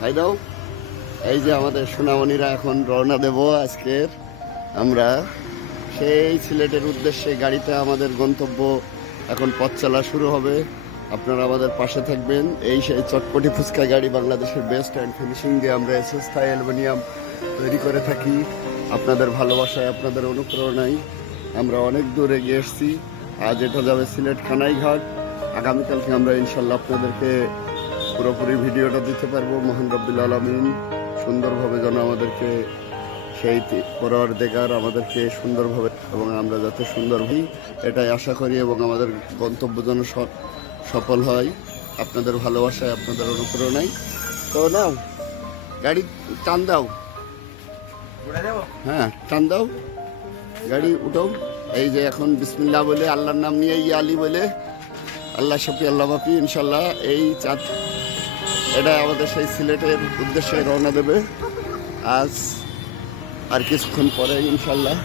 High দাও। এই যে আমাদের সোনামণিরা এখন রওনা দেব আজকের আমরা সেই সিলেটের উদ্দেশ্যে। গাড়িতে আমাদের গন্তব্য, এখন পথ চলা শুরু হবে। আপনারা আমাদের পাশে থাকবেন। এই সেই চটপটি ফুচকা গাড়ি, বাংলাদেশের বেস্ট অ্যান্ড ফিনিশিং দিয়ে আমরা এসএস থাই অ্যালুমিনিয়াম তৈরি করে থাকি। আপনাদের ভালোবাসায়, আপনাদের অনুপ্রেরণায় আমরা অনেক দূর এগিয়ে এসেছি। আজ এটা যাবে সিলেট কানাইঘাট। আগামীকালকে আমরা ইনশাল্লাহ আপনাদেরকে পুরোপুরি ভিডিওটা দিতে পারবো। মহান রব্বুল আলামিন সুন্দরভাবে যেন আমাদেরকে সেই পরওয়ারদিগার আমাদেরকে সুন্দরভাবে, এবং আমরা যাতে সুন্দর হই এটাই আশা করি, এবং আমাদের গন্তব্য যেন সফল হয় আপনাদের ভালোবাসায়, আপনাদের অনুপ্রেরণায়। তো নাও গাড়ি টান দাও, হ্যাঁ টান দাও, গাড়ি উঠাও। এই যে এখন বিসমিল্লাহ বলে, আল্লাহর নাম নিয়ে ইয়া আলী বলে, আল্লাহ শফি আল্লাহ বাপি, ইনশাল্লাহ এই চাঁদ এটা আমাদের সেই সিলেটের উদ্দেশ্যে রওনা দেবে আজ। আর কিছুক্ষণ পরে ইনশাল্লাহ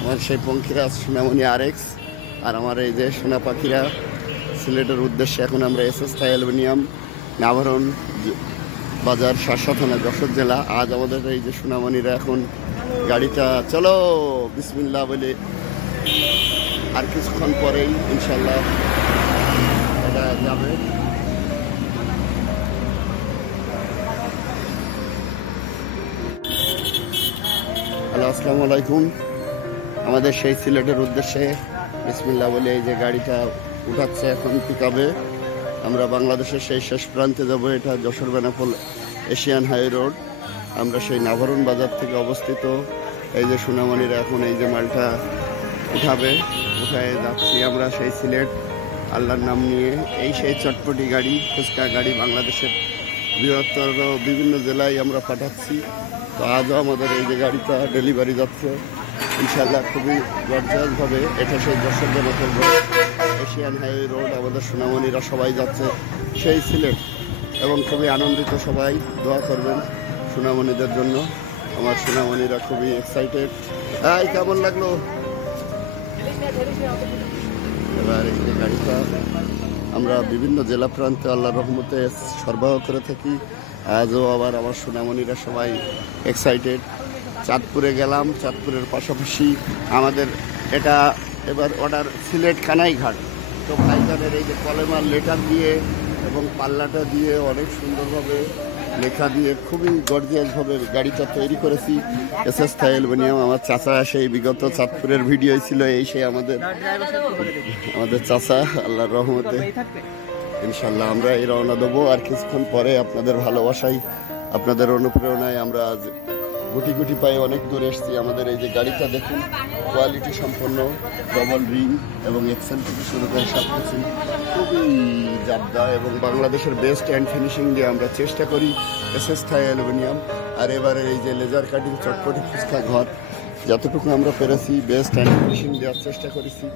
আমার সেই পঙ্খিরা সোনামণি আরএক্স আর আমার এই যে সোনা পাখিরা সিলেটের উদ্দেশ্যে এখন আমরা এসএস থাই অ্যালুমিনিয়াম, নাভারণ বাজার, শার্শা থানা, যশোর জেলা। আজ আমাদের এই যে সোনামণিরা এখন গাড়িটা চলো বিসমিল্লাহ বলে আর কিছুক্ষণ পরেই ইনশাল্লাহ এটা যাবে। হ্যালো, আসসালামু আলাইকুম। আমাদের সেই সিলেটের উদ্দেশ্যে বিসমিল্লাহ বলে এই যে গাড়িটা উঠাচ্ছে এখন পিকআপে। আমরা বাংলাদেশের সেই শেষ প্রান্তে যাব। এটা Jessore Benapole Asian high road. আমরা সেই নাভারণ বাজার থেকে অবস্থিত। এই যে সোনামণিরা এখন এই যে মালটা উঠাবে, উঠায় যাচ্ছি আমরা সেই সিলেট আল্লাহর নাম নিয়ে। এই সেই চটপটি গাড়ি, ফুচকা গাড়ি বাংলাদেশের বৃহত্তর বিভিন্ন জেলায় আমরা পাঠাচ্ছি। তো আজও আমাদের এই যে গাড়িটা ডেলিভারি যাচ্ছে ইনশাল্লাহ খুবই গর্জাসভাবে। এটা সেই Jessore Benapole road Asian highway road. আমাদের সোনামণিরা সবাই যাচ্ছে সেই সিলেট, এবং খুবই আনন্দিত। সবাই দোয়া করবেন সোনামণিদের জন্য। আমার সোনামণিরা খুবই এক্সাইটেড। এই কেমন লাগলো? এবার এই যে গাড়িটা আমরা বিভিন্ন জেলা প্রান্তে আল্লাহর রহমতে সরবরাহ করে থাকি। আজও আবার আমার সোনামণিরা সবাই এক্সাইটেড। চাঁদপুরে গেলাম, চাঁদপুরের পাশাপাশি আমাদের এটা এবার অর্ডার সিলেট কানাইঘাট। তো ভাইজানের এই যে কলেমার লেটার দিয়ে এবং পাল্লাটা দিয়ে অনেক সুন্দরভাবে লেখা দিয়ে খুবই গর্জিয়াসভাবে গাড়িটা তৈরি করেছি এসএস থাই অ্যালুমিনিয়াম। আমার চাচা সেই বিগত চাঁদপুরের ভিডিও ছিল, এই সেই আমাদের চাচা আল্লাহর রহমতে। ইনশাল্লাহ আমরা এই রওনা দেবো আর কিছুক্ষণ পরে। আপনাদের ভালোবাসায়, আপনাদের অনুপ্রেরণায় আমরা আজ গুটি গুটি পায়ে অনেক দূরে এসেছি। আমাদের এই যে গাড়িটা দেখুন, কোয়ালিটি সম্পন্ন, ডবল রিং এবং এক্সেল থেকে শুরু করে সব কিছু খুবই জাবদা, এবং বাংলাদেশের বেস্ট অ্যান্ড ফিনিশিং দিয়ে আমরা চেষ্টা করি এসএস থাই অ্যালুমিনিয়াম। আর এবারে এই যে লেজার কাটিং চটপটি ফুচকা ঘর, যতটুকু আমরা পেরেছি বেস্ট অ্যান্ড ফিনিশিং দেওয়ার চেষ্টা করেছি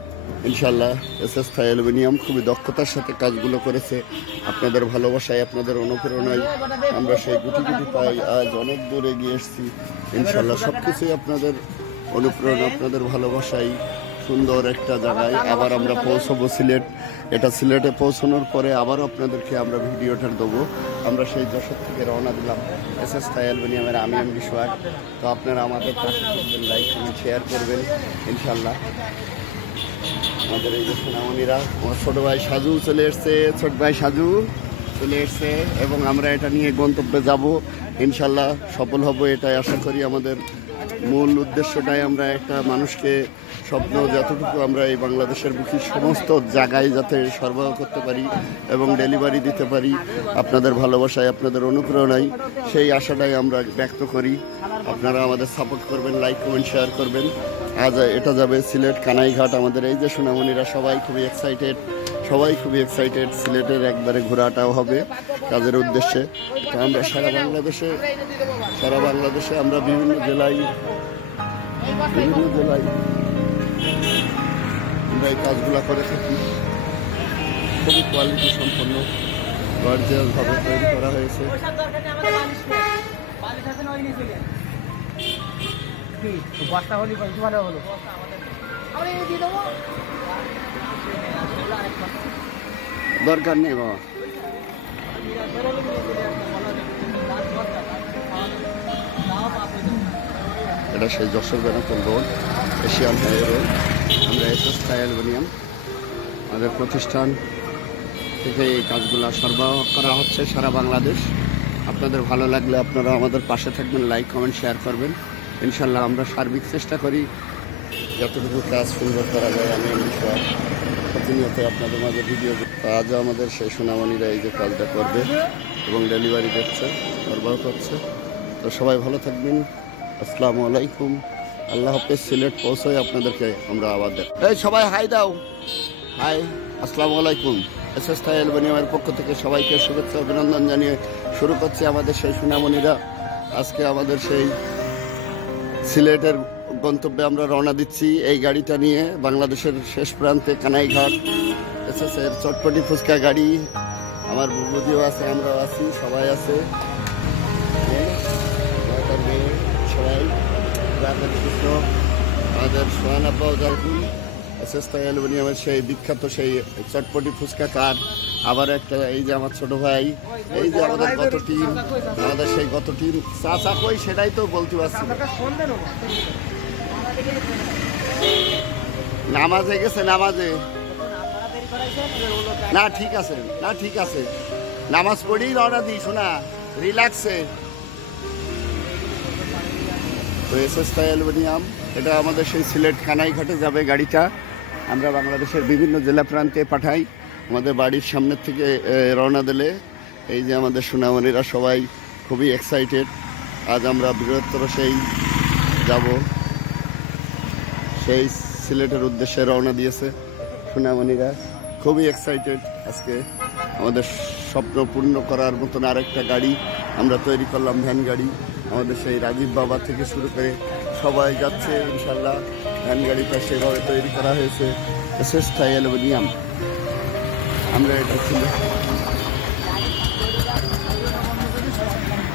ইনশাল্লাহ। এসএস থাই অ্যালুমিনিয়াম খুবই দক্ষতার সাথে কাজগুলো করেছে। আপনাদের ভালোবাসায়, আপনাদের অনুপ্রেরণায় আমরা সেই গুটি গুটি পাই আজ অনেক দূর এগিয়ে এসেছি ইনশাল্লাহ। সব কিছুই আপনাদের অনুপ্রেরণা, আপনাদের ভালোবাসায় সুন্দর একটা জায়গায় আবার আমরা পৌঁছবো সিলেট। এটা সিলেটে পৌঁছানোর পরে আবারও আপনাদেরকে আমরা ভিডিওটা দেবো। আমরা সেই যশোর থেকে রওনা দিলাম এসএস থাই অ্যালুমিনিয়ামের আমি এমডি সোহাগ। তো আপনারা আমাদের পাশে থাকবেন, লাইক কমেন্ট শেয়ার করবেন ইনশাল্লাহ। আমাদের এই যে সোনামণিরা, আমার ছোটো ভাই সাজু চলে এসছে, ছোট ভাই সাজু চলে এসছে, এবং আমরা এটা নিয়ে গন্তব্যে যাব ইনশাল্লাহ। সফল হব এটাই আশা করি। আমাদের মূল উদ্দেশ্যটাই আমরা একটা মানুষকে স্বপ্ন যতটুকু আমরা এই বাংলাদেশের বুকি সমস্ত জায়গায় যাতে সরবরাহ করতে পারি এবং ডেলিভারি দিতে পারি আপনাদের ভালোবাসায়, আপনাদের অনুপ্রেরণায়, সেই আশাটাই আমরা ব্যক্ত করি। আপনারা আমাদের সাপোর্ট করবেন, লাইক কমেন্ট শেয়ার করবেন। আজ এটা যাবে সিলেট কানাইঘাট। আমাদের এই যে সোনামণিরা সবাই খুবই এক্সাইটেড, সবাই খুবই এক্সাইটেড। সিলেটের একবারে ঘোরাটাও হবে কাজের উদ্দেশ্যে। তো আমরা সারা বাংলাদেশে আমরা বিভিন্ন জেলায় আমরা এই কাজগুলো করে থাকি। খুবই কোয়ালিটি সম্পন্ন, গর্জিয়াসভাবে তৈরি করা হয়েছে। দরকার নেই বাবা। এটা সেই Jessore Benapole road, Asian highway road. আমরা এসএস থাই অ্যালুমিনিয়াম আমাদের প্রতিষ্ঠান থেকে এই কাজগুলো সরবরাহ করা হচ্ছে সারা বাংলাদেশ। আপনাদের ভালো লাগলে আপনারা আমাদের পাশে থাকবেন, লাইক কমেন্ট শেয়ার করবেন। ইনশাল্লাহ আমরা সার্বিক চেষ্টা করি যতটুকু কাজ সুন্দর করা যায়। আমি বিষয় প্রতিনিয়ত আপনাদের মাঝে ভিডিও। আজও আমাদের সেই সোনামণিরা এই যে কাজটা করবে এবং ডেলিভারি দিচ্ছে, সরবরাহ করছে। তো সবাই ভালো থাকবেন। আসসালামু আলাইকুম, আল্লাহ হাফেজ। সিলেট পৌঁছাই আপনাদেরকে আমরা আবার এই সবাই হাই দাও, হাই, আসসালামু আলাইকুম। এসএস থাই অ্যালুমিনিয়ামের পক্ষ থেকে সবাইকে শুভেচ্ছা অভিনন্দন জানিয়ে শুরু করছে আমাদের সেই সোনামণিরা। আজকে আমাদের সেই সিলেটের গন্তব্যে আমরা রওনা দিচ্ছি এই গাড়িটা নিয়ে। বাংলাদেশের শেষ প্রান্তে কানাইঘাট এসএস এর চটপটি ফুচকা গাড়ি। আমার বুবুদিও আছে, আমরাও আছি, সবাই আছে, সবাই কৃষ্ণ। আমাদের সোহান আব্বাও যাইকুন। এসএস থাই অ্যালুমিনিয়ামের সেই বিখ্যাত সেই চটপটি ফুচকা কার। আবার একটা এই যে আমার ছোট ভাই, এই যে আমাদের গত টিম, আমাদের সেই গত টিম চা কই সেটাই তো বলতে পারছি। নামাজে গেছে, নামাজে না, ঠিক আছে, না ঠিক আছে, নামাজ পড়েই রওনা দিই শোনা, রিল্যাক্সে। তো এসএস থাই অ্যালুমিনিয়াম এটা আমাদের সেই সিলেট কানাইঘাটে যাবে গাড়িটা। আমরা বাংলাদেশের বিভিন্ন জেলা প্রান্তে পাঠাই। আমাদের বাড়ির সামনের থেকে রওনা দিলে এই যে আমাদের সোনামণিরা সবাই খুবই এক্সাইটেড। আজ আমরা বৃহত্তর সেই যাব, সেই সিলেটের উদ্দেশ্যে রওনা দিয়েছে সোনামণিরা, খুবই এক্সাইটেড। আজকে আমাদের স্বপ্ন পূর্ণ করার মতন আরেকটা গাড়ি আমরা তৈরি করলাম, ভ্যান গাড়ি। আমাদের সেই রাজীব বাবা থেকে শুরু করে সবাই যাচ্ছে ইনশাল্লাহ। ভ্যান গাড়িটা সেভাবে তৈরি করা হয়েছে এসএস থাই অ্যালুমিনিয়াম। আমরা এটা ছিল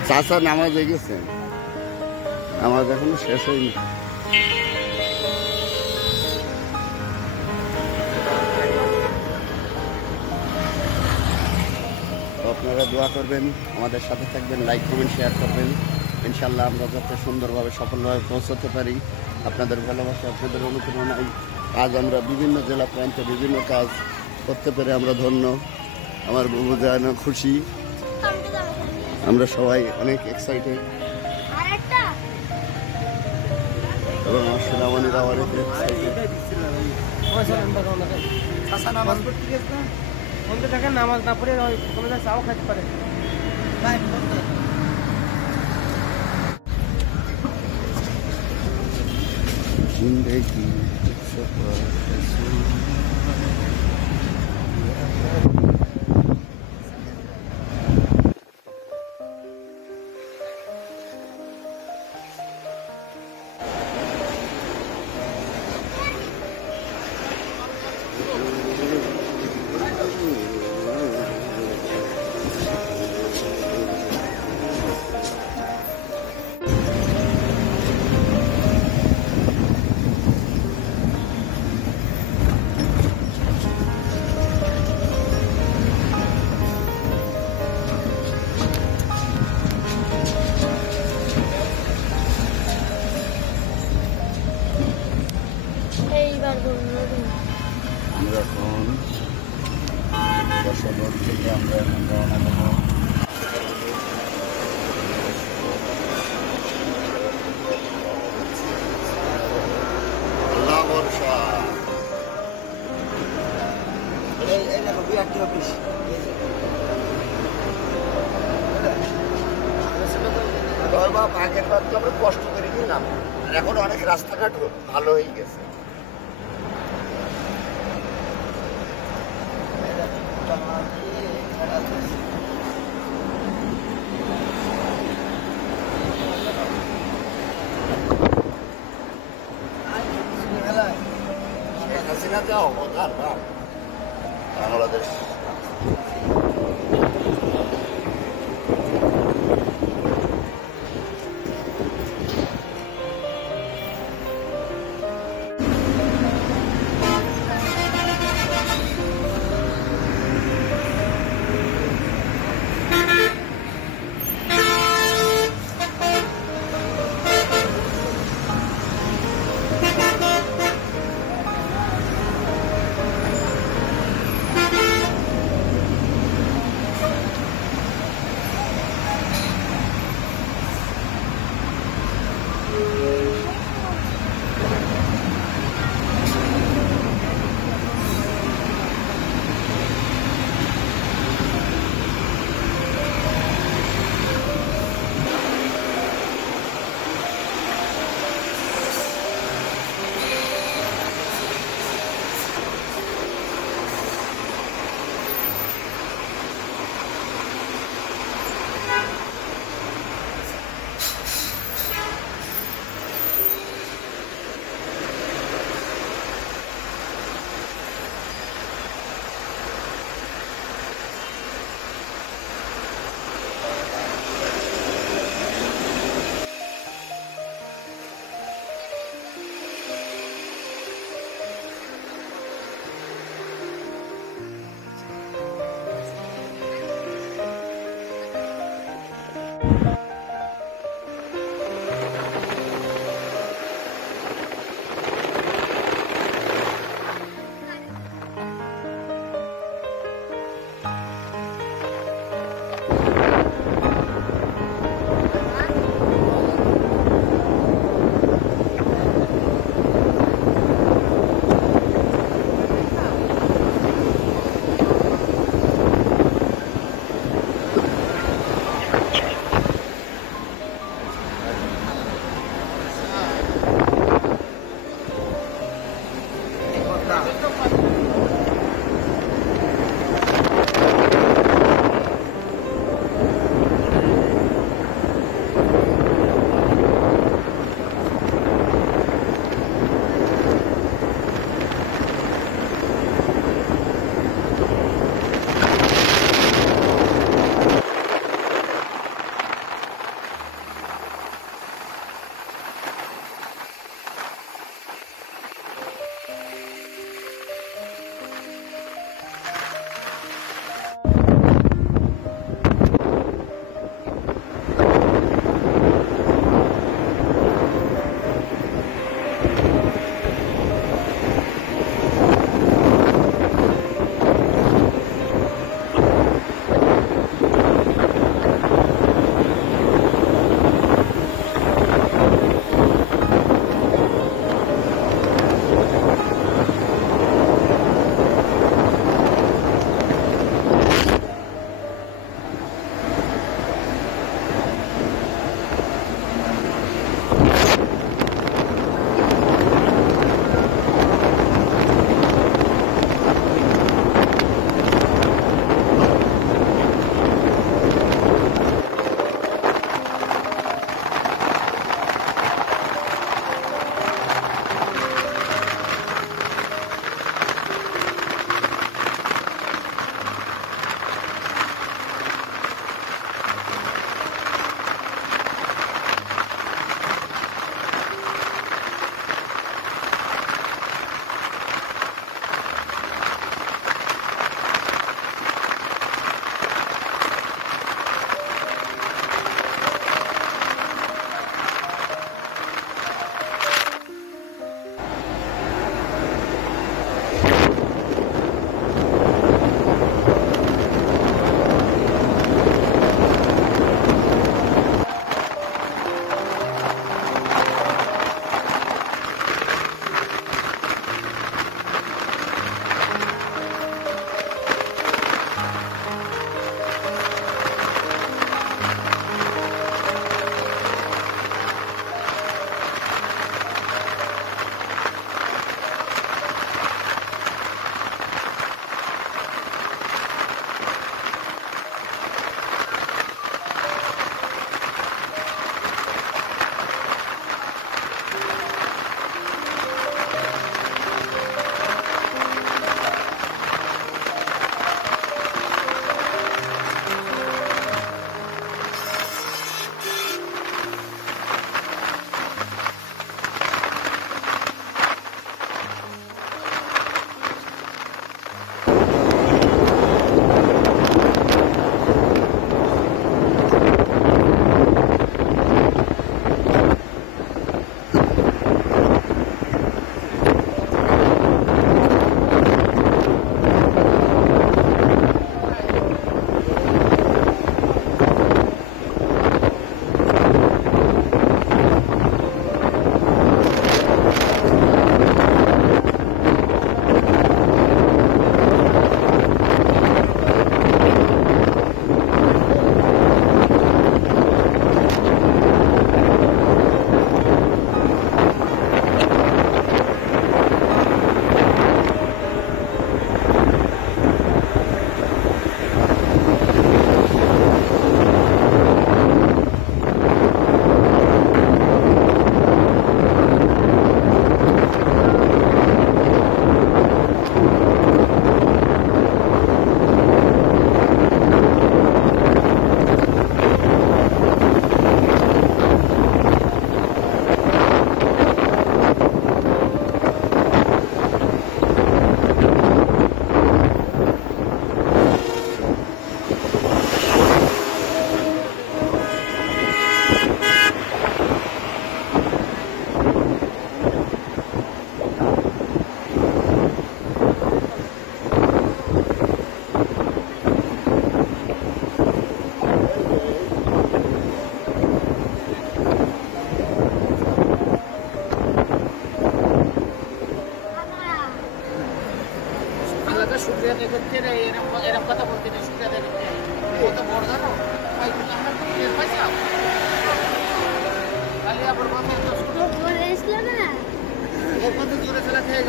চাচা নামাজে গেছে, নামাজ এখনো শেষ হয়নি। আপনারা দোয়া করবেন, আমাদের সাথে থাকবেন, লাইক কমেন্ট শেয়ার করবেন। ইনশাল্লাহ আমরা যাতে সুন্দরভাবে সফলভাবে পৌঁছতে পারি। আপনাদের ভালোবাসা, আপনাদের অনুপ্রেরণায় আজ আমরা বিভিন্ন জেলা প্রান্তে বিভিন্ন কাজ করতে পেরে আমরা ধন্য। আমার বুবু যেন খুশি, আমরা সবাই অনেক এক্সাইটেড এবং আমার সোনামণিরা অনেক এক্সাইটেড। নামাজ না পড়ে চাও খাইতে পারে। जिंदगी আমরা এখন যশোর থেকে আমরা এখন রওনা দেবো আল্লাহ ভরসা। আগের বার তো আমরা কষ্ট করে নিলাম, এখন অনেক রাস্তাঘাট ভালো হয়ে গেছে। বাংলাদেশ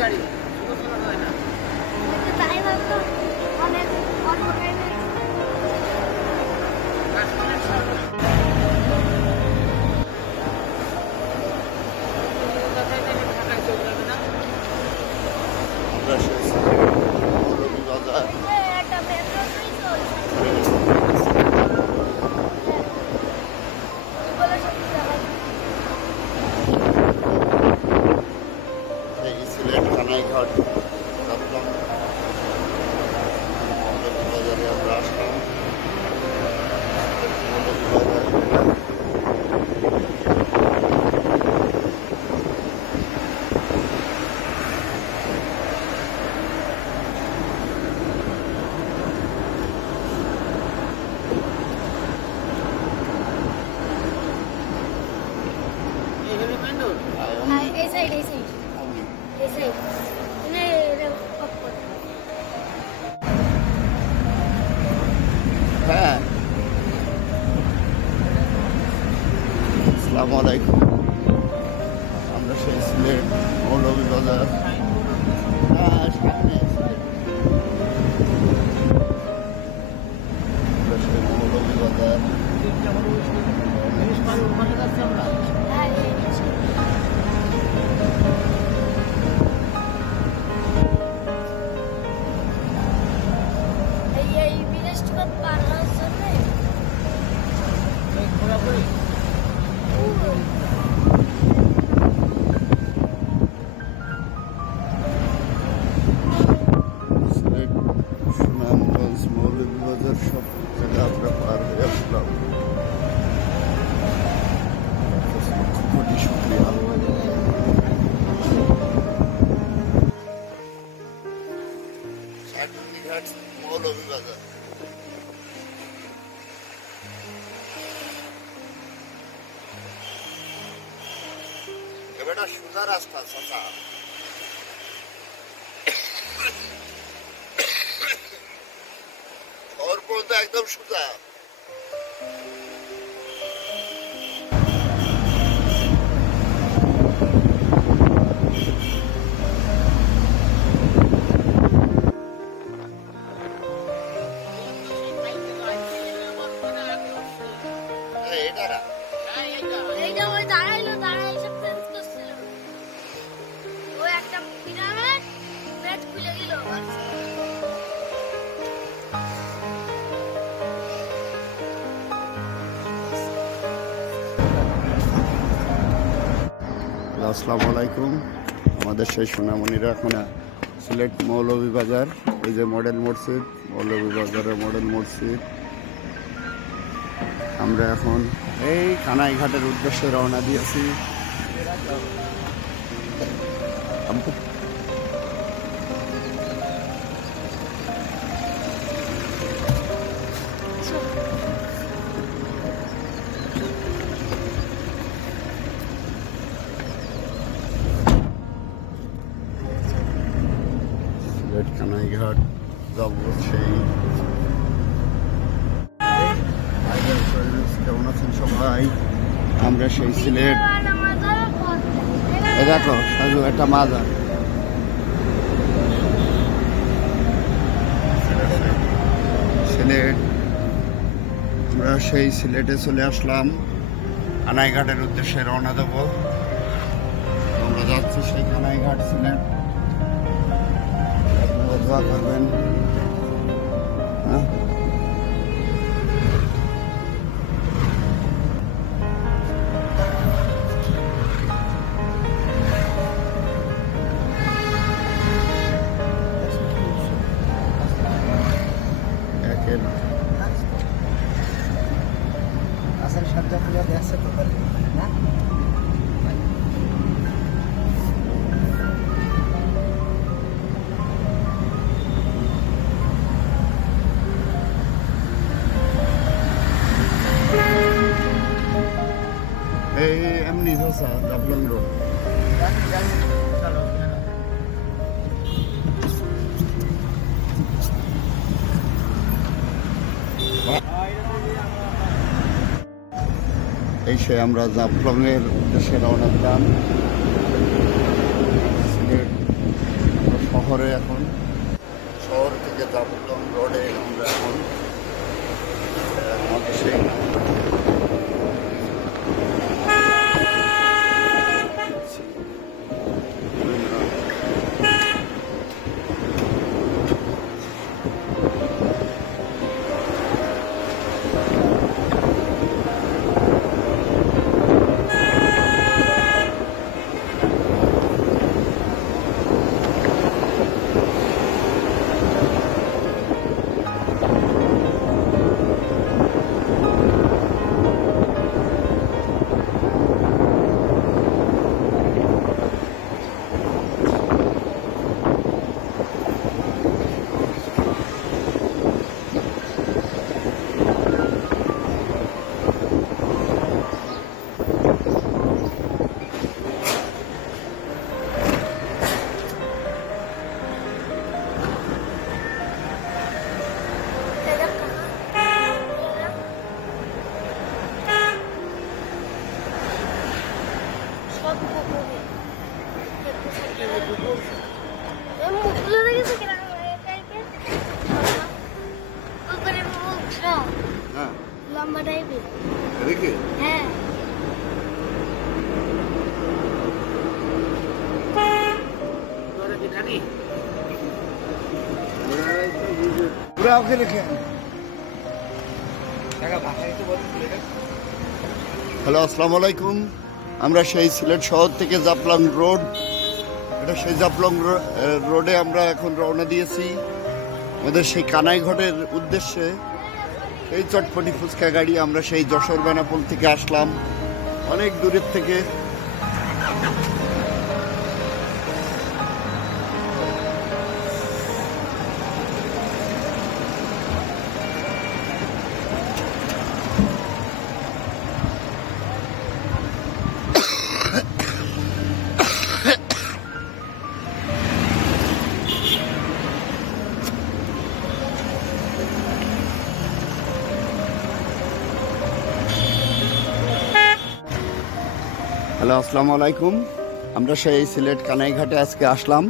গাড়ি শুধু চালানো হয় না। তাই ভাবতো অনেক অল্প টাইমে আমরা সেই সিলেট মৌলভীবাজার একটা মেট্রো ট্রেন চলছে বলে সত্যি জায়গা এই সিলেট কানাইঘাট চট্টগ্রাম মৌলভীবাজারে আমরা আসলাম। মৌলভীবাজার এইভাবে মেন রোড। হ্যাঁ এই সাইড এই সাইড নে রে উপর হ্যাঁ, আসসালামু আলাইকুম। আমরা সেই সিলেট মৌলভীবাজার সামনে সিলেট। আমরা সেই মৌলভীবাজার হ্যাঁ এই এই বিদেশটা পার হওয়ার জন্য ঘোরাঘুরি পুরো সিলেট সুনামগঞ্জ মৌলভীবাজার সব জায়গা আমরা পার হয়ে আসলাম। কোটি শুক্রিয়া। ঘাট মৌলভীবাজার এবারটা সোজা রাস্তা চাচা। ওর পর্যন্ত একদম সোজা। এটারা এইটা ওই দাঁড়াইলো দাঁড়াই সব চেঞ্জ করছিল ওই একটা পিরামিড পেট খুলে গেল আসসালামু আলাইকুম। আমাদের সেই সোনামণিরা এখন সিলেট মৌলভীবাজার, এই যে মডেল মসজিদ, মৌলভীবাজারের মডেল মসজিদ। আমরা এখন এই কানাইঘাটের উদ্দেশ্যে রওনা দিয়েছি। সিলেট কানাইঘাট যাব সেই। কেমন আছেন সবাই? আমরা সেই সিলেট, এ দেখো সাজু একটা মাজার। সিলেট, আমরা সেই সিলেটে চলে আসলাম। কানাইঘাটের উদ্দেশ্যে রওনা দেবো। আমরা যাচ্ছি সেই কানাইঘাট সিলেট। দোয়া করবেন। হ্যাঁ, একের আসলে শব্দ খুলে দেখছে তো না এই এমনি ধোসা জাফলং রোড। চলো এই সে আমরা জাফলংয়ের উদ্দেশ্যে রওনা দিলাম। সিলেট শহরে এখন শহর থেকে জাফলং রোডে আমরা এখন আমাদের সেই লম্বা টাইপের দেখে হ্যাঁ পুরা ওকে রেখে টাকা ভাষায় তো বলি হ্যালো আসসালামু আলাইকুম। আমরা সেই সিলেট শহর থেকে জাফলং রোড, এটা সেই জাফলং রোডে আমরা এখন রওনা দিয়েছি আমাদের সেই কানাইঘাটের উদ্দেশ্যে। এই চটপটি ফুচকা গাড়ি আমরা সেই যশোর বেনাপোল থেকে আসলাম অনেক দূরের থেকে। হ্যালো আসসালামু আলাইকুম। আমরা সেই সিলেট কানাইঘাটে আজকে আসলাম।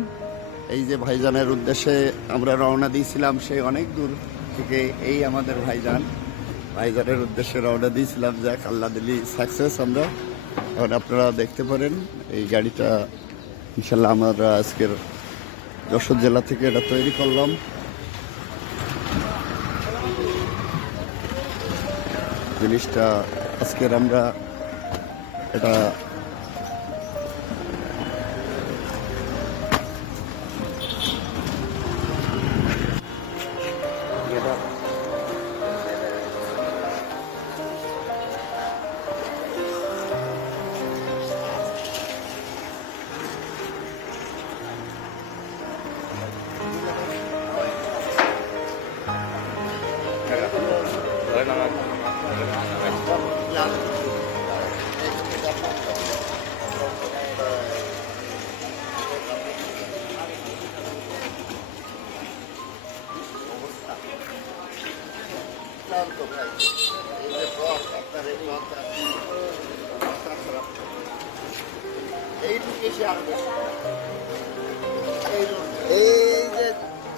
এই যে ভাইজানের উদ্দেশ্যে আমরা রওনা দিয়েছিলাম সেই অনেক দূর থেকে। এই আমাদের ভাইজানের উদ্দেশ্যে রওনা দিয়েছিলাম, যাক আল্লাহ দিলি সাকসেস আমরা। এখন আপনারা দেখতে পারেন এই গাড়িটা ইনশাল্লাহ আমরা আজকের যশোর জেলা থেকে এটা তৈরি করলাম। জিনিসটা আজকের আমরা এটা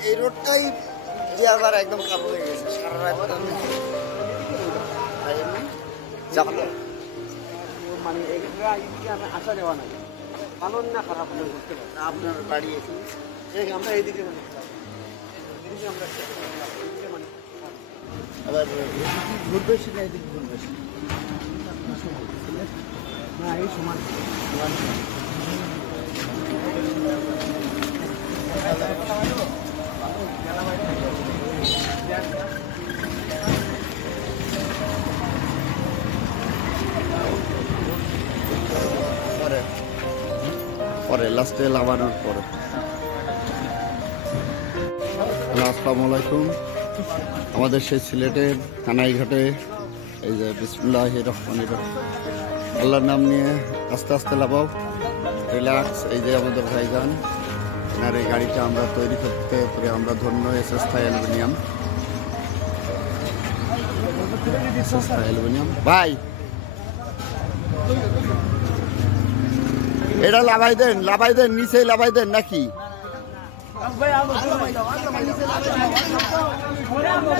এই রোডটাই যে আবার একদম খারাপ হয়ে গেছে, সারা রাত মানে আমি আসা যাওয়া নাই, ভালো না খারাপ হলে বুঝতে পারি। আপনার বাড়ি আমরা এইদিকে আমরা আবার ঘুরবে সেটা এদিকে ঘুরবে না, এই সমান পরে লাস্টে লাগানোর পরে। আসসালামু আলাইকুম। আমাদের সেই সিলেটের কানাইঘাটে এই যে বিসমিল্লাহির রহমানির রহিম, আল্লাহর নাম নিয়ে আস্তে আস্তে লাগাও, রিল্যাক্স। এই যে আমাদের ভাইজান, এনার এই গাড়িটা আমরা তৈরি করতে পেরে আমরা ধন্য। এসএস থাই অ্যালুমিনিয়াম, ভাই এটা লাভাই দেন নিচে লাভাই দেন নাকি?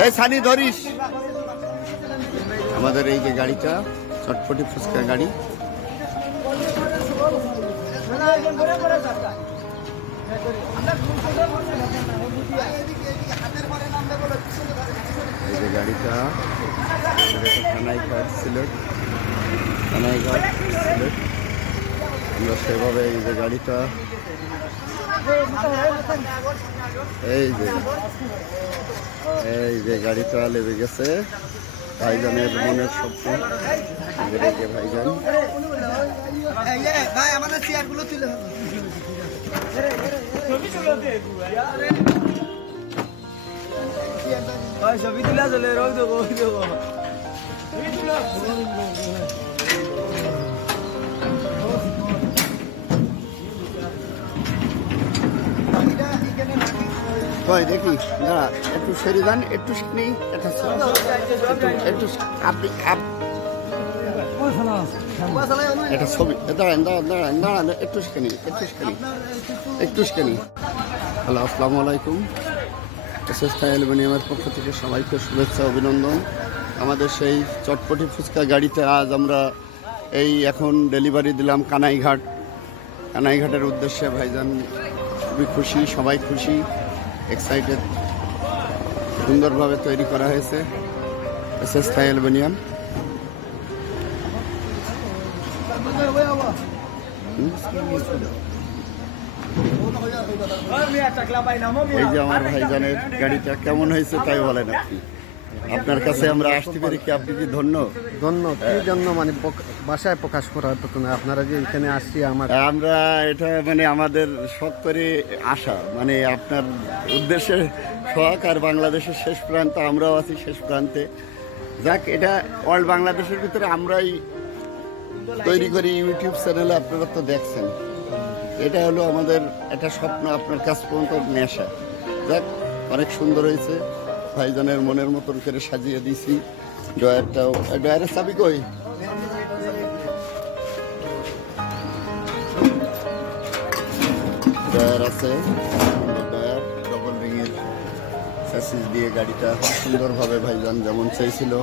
এই সানি ধরিস। আমাদের এই যে গাড়িটা চটপটি ফুচকা গাড়ি, এই যে গাড়িটা কানাইঘাট সিলেট, কানাইঘাট সিলেট। আমরা সেভাবে এই যে গাড়িটা, এই যে গাড়িটা লেগে গেছে ভাইজানের মনের স্বপ্ন। ভাইজান ভাই আমাদের চেয়ার গুলো তুলে ছবি তুলে চলে রোগ দেবো কই দেখি না, একটু সেরে যান, একটু নেই, একটু আপনি একটা ছবি দাঁড়ান দাঁড়ান দাঁড়ান দাঁড়ান, একটু শিখে একটু শিখে। হ্যালো, আসসালামু আলাইকুম। এসএসটা অ্যালুমিনিয়ামের পক্ষ থেকে সবাইকে শুভেচ্ছা, অভিনন্দন। আমাদের সেই চটপটি ফুচকা গাড়িতে আজ আমরা এই এখন ডেলিভারি দিলাম কানাইঘাটের উদ্দেশ্যে। ভাইজান খুবই খুশি, সবাই খুশি, এক্সাইটেড। সুন্দরভাবে তৈরি করা হয়েছে এসএসটা অ্যালুমিনিয়াম। এই যে আমার ভাইজানের গাড়িটা কেমন হয়েছে তাই বলেন আপনি। আপনার কাছে আমরা আসতে পেরে কি আপনি কি ধন্য? কি জন্য মানে বাসায় প্রকাশ করার মতো না, আপনারা যে এখানে আসছি আমরা এটা মানে আমাদের শখ করে আসা, মানে আপনার উদ্দেশ্যে শখ। আর বাংলাদেশের শেষ প্রান্ত, আমরাও আছি শেষ প্রান্তে। যাক, এটা অল বাংলাদেশের ভিতরে আমরাই তৈরি করি ইউটিউব চ্যানেলে, আপনারা তো দেখছেন। এটা হলো আমাদের একটা স্বপ্ন, আপনার কাছ পর্যন্ত নেশা। যাক, অনেক সুন্দর হয়েছে, ভাইজানের মনের মতন করে সাজিয়ে দিয়েছি। ডয়ারটাও, ডয়ারের চাবি কই? ডয়ার আছে, ডয়ার ডবল রিংয়ের চ্যাসিস দিয়ে গাড়িটা সুন্দরভাবে ভাইজান যেমন চেয়েছিল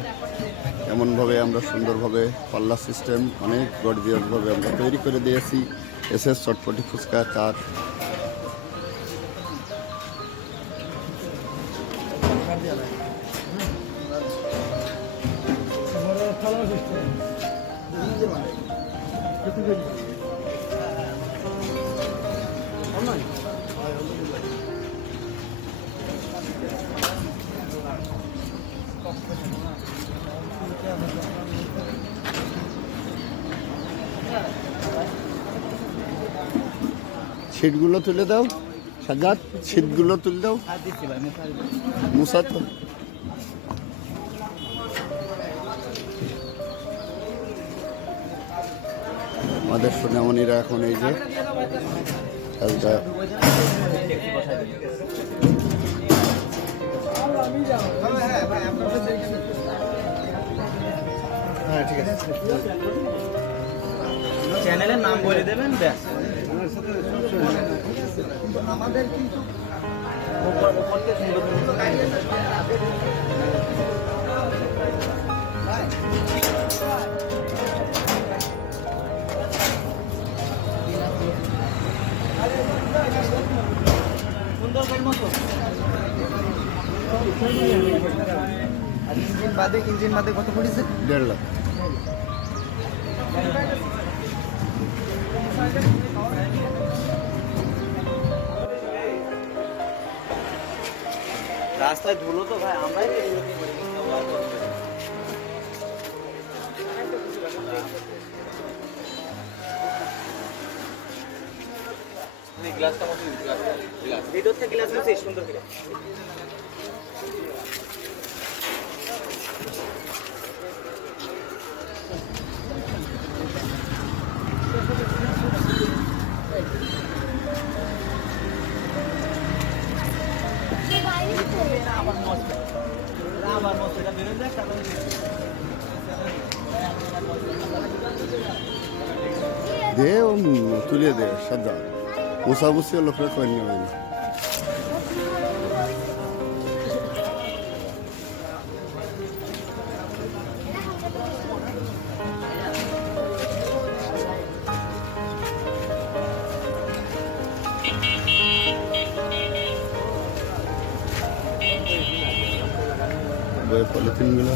এমনভাবে আমরা সুন্দরভাবে পাল্লা সিস্টেম অনেক গর্জিয়াসভাবে আমরা তৈরি করে দিয়েছি। এসএস চটপটি ফুচকা কার। ছিটগুলো তুলে দাও সাজ্জাদ, ছিটগুলো তুলে দাও মুসাদ। আমাদের সোনামণিরা এখন এই যে কাজটা চ্যানেলের নাম বলে দেবেন, ব্যাস। আমাদের কিন্তু ইঞ্জিন বাদে কত পড়েছে? 1.5 লাখ। রাস্তায় ধুলো তো ভাই, আমরাই গ্লাসটা মতো ভিতর থেকে গ্লাস আছে সুন্দর করে। দে তুলে দে সাজ্জাদ, মুসাবুসি লোকরা করে নিয়ে পলিথিনগুলো।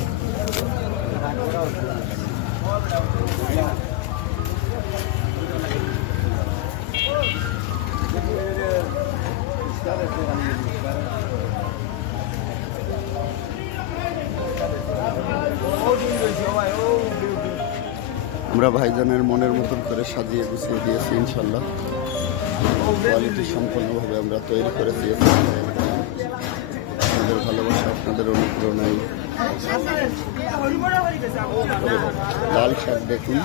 আমরা ভাইজানের মনের মতন করে সাজিয়ে গুছিয়ে দিয়েছি ইনশাল্লাহ। কোয়ালিটি সম্পূর্ণভাবে আমরা তৈরি করে দিয়েছি। আপনাদের ভালোবাসা, আপনাদের অনুপ্রেরণায় লাল শাক দেখুন।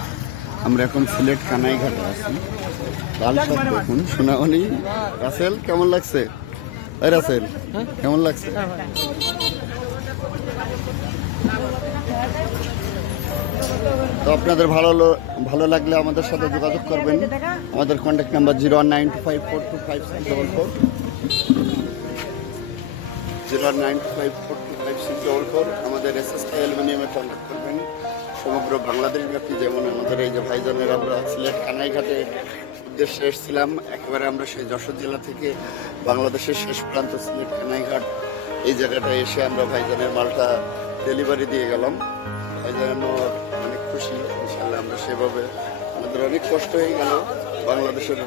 আমরা এখন সিলেট কানাইঘাটে আছি। লাল শাক দেখুন। সোনামণি, রাসেল কেমন লাগছে? এই রাসেল কেমন লাগছে? তো আপনাদের ভালো লাগলে আমাদের সাথে যোগাযোগ করবেন। আমাদের কন্ট্যাক্ট নাম্বার 01925425644, 01925425644। আমাদের SSK অ্যালুমিনিয়ামে কন্ট্যাক্ট করবেন। সমগ্র বাংলাদেশ ব্যাপী, যেমন আমাদের এই যে ভাইজানের আমরা সিলেট কানাইঘাটে উদ্দেশ্যে এসেছিলাম। একেবারে আমরা সেই যশোর জেলা থেকে বাংলাদেশের শেষ প্রান্ত সিলেট কানাইঘাট এই জায়গাটায় এসে আমরা ভাইজানের মালটা ডেলিভারি দিয়ে গেলাম। ভাইজান অনেক খুশি ইনশাল্লাহ। আমরা সেভাবে, আমাদের অনেক কষ্ট হয়ে গেল বাংলাদেশের।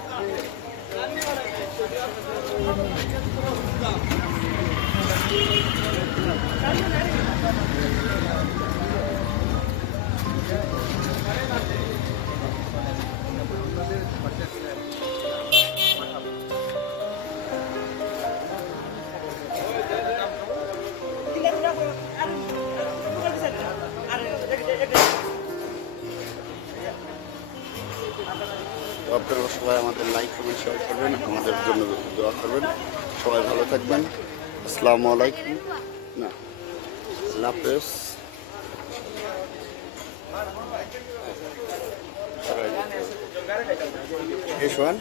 আপনারা সবাই আমাদের লাইক কমেন্ট শেয়ার করবেন, আমাদের জন্য দোয়া করবেন। সবাই ভালো থাকবেন। আসসালামু আলাইকুম। না, আল্লাহ হাফেজ। এই শোন,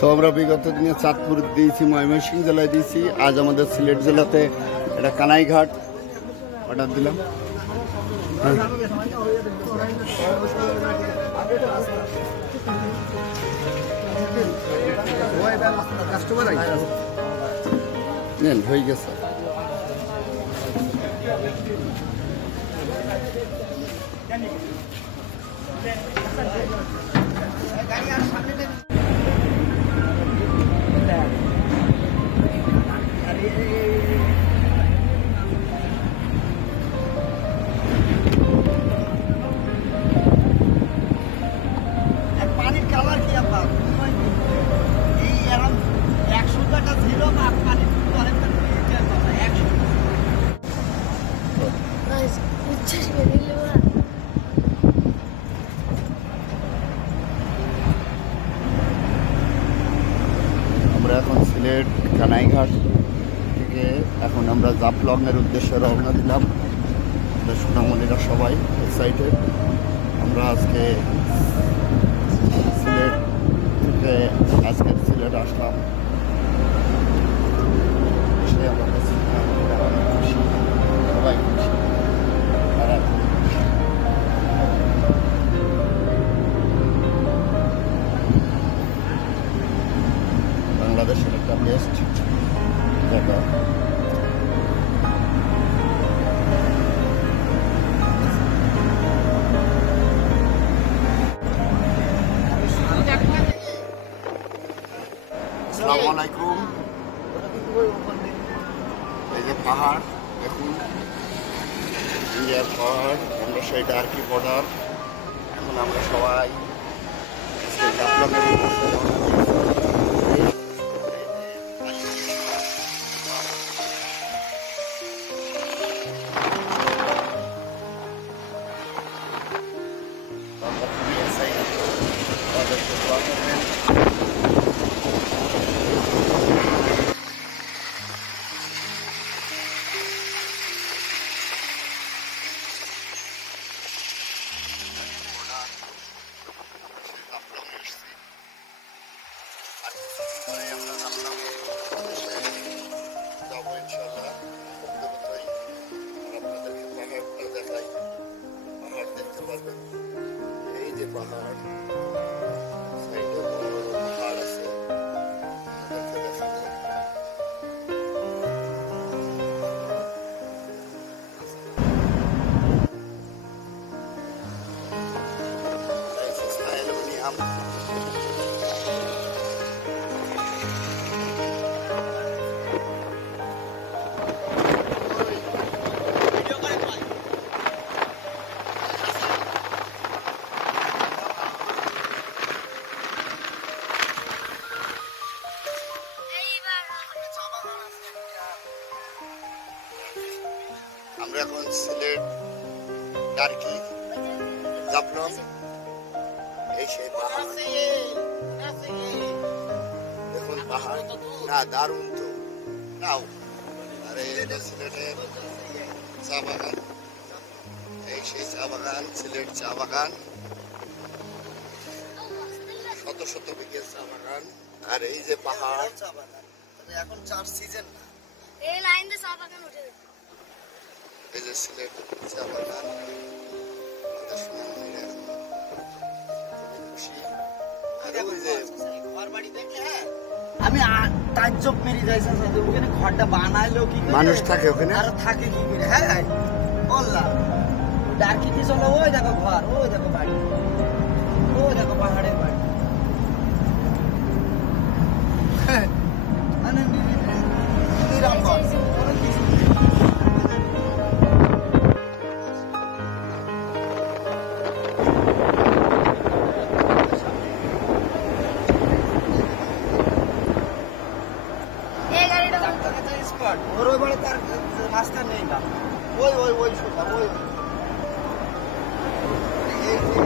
তো আমরা বিগত দিনে চাঁদপুর দিয়েছি, ময়মনসিংহ জেলায় দিয়েছি। আজ আমাদের সিলেট জেলাতে এটা কানাইঘাট অর্ডার দিলাম। নেন, হয়ে গেছে। পানির কালার কি আপনার? এই এরকম 100 টাকা ছিল না, পানির অনেকটা 100। উচ্ছ্বাস করে দিল ওরা। আমরা এখন সিলেট কানাইঘাট থেকে এখন আমরা জাফলংয়ের উদ্দেশ্যে রওনা দিলাম। সোনামণিরা সবাই এক্সাইটেড। আমরা আজকে সিলেট থেকে সিলেট আসলাম। সে আমাদের সোনামণিরা অনেক খুশি, সবাই খুশি। তারা বাংলাদেশের একটা বেস্ট জায়গা। আসসালামু আলাইকুম। এই যে পাহাড় দেখুন, ইন্ডিয়ার পাহাড়, আমরা সেই টার্কি বর্ডার। এখন আমরা সবাই জাফলংয়ের উদ্দেশ্যে রওনা দিয়েছি। আমরা খুবই এক্সাইটেড। তাদেরকে দোয়া করবেন। যে পাহাড়, সাইডে বড় বড় পাহাড় আছে, আপনাদেরকে দেখাবো। এই যে অ্যালুমিনিয়াম। এইবার আমরা এখন সিলেট টার্কি জাফলং, এই সেই পাহাড়। দেখুন পাহাড়, না দারুণ তো, নাও। আরে এটা সিলেটের চা বাগান, এই সেই চা বাগান, সিলেট চা বাগান, শত শত বিঘের চা বাগান। আর এই যে পাহাড়, এখন চার সিজন না। এই লাইন দিয়ে চা বাগান উঠে যাবে। এই যে সিলেট চা বাগান। আমাদের সোনামণিরা এখন খুবই খুশি। আর ওই যে ঘর বাড়ি দেখলে হ্যাঁ আমি তাজ্জব মেরে যাইছি যে ওখানে ঘরটা বানাইলো কি করে, মানুষ থাকে ওখানে? আর থাকে কি করে। হ্যাঁ বললাম ডাকিতে চলো, ওই দেখো ঘর, ওই দেখো বাড়ি, ওই দেখো পাহাড়ের বাড়ি। মানে নিরাপদ কোনো কিছু নেই। এই গাড়িটা স্পট ওর ওই বাড়ি তার রাস্তা নেই না, ওই ওই ওই সোজা ওই ওই। এই যে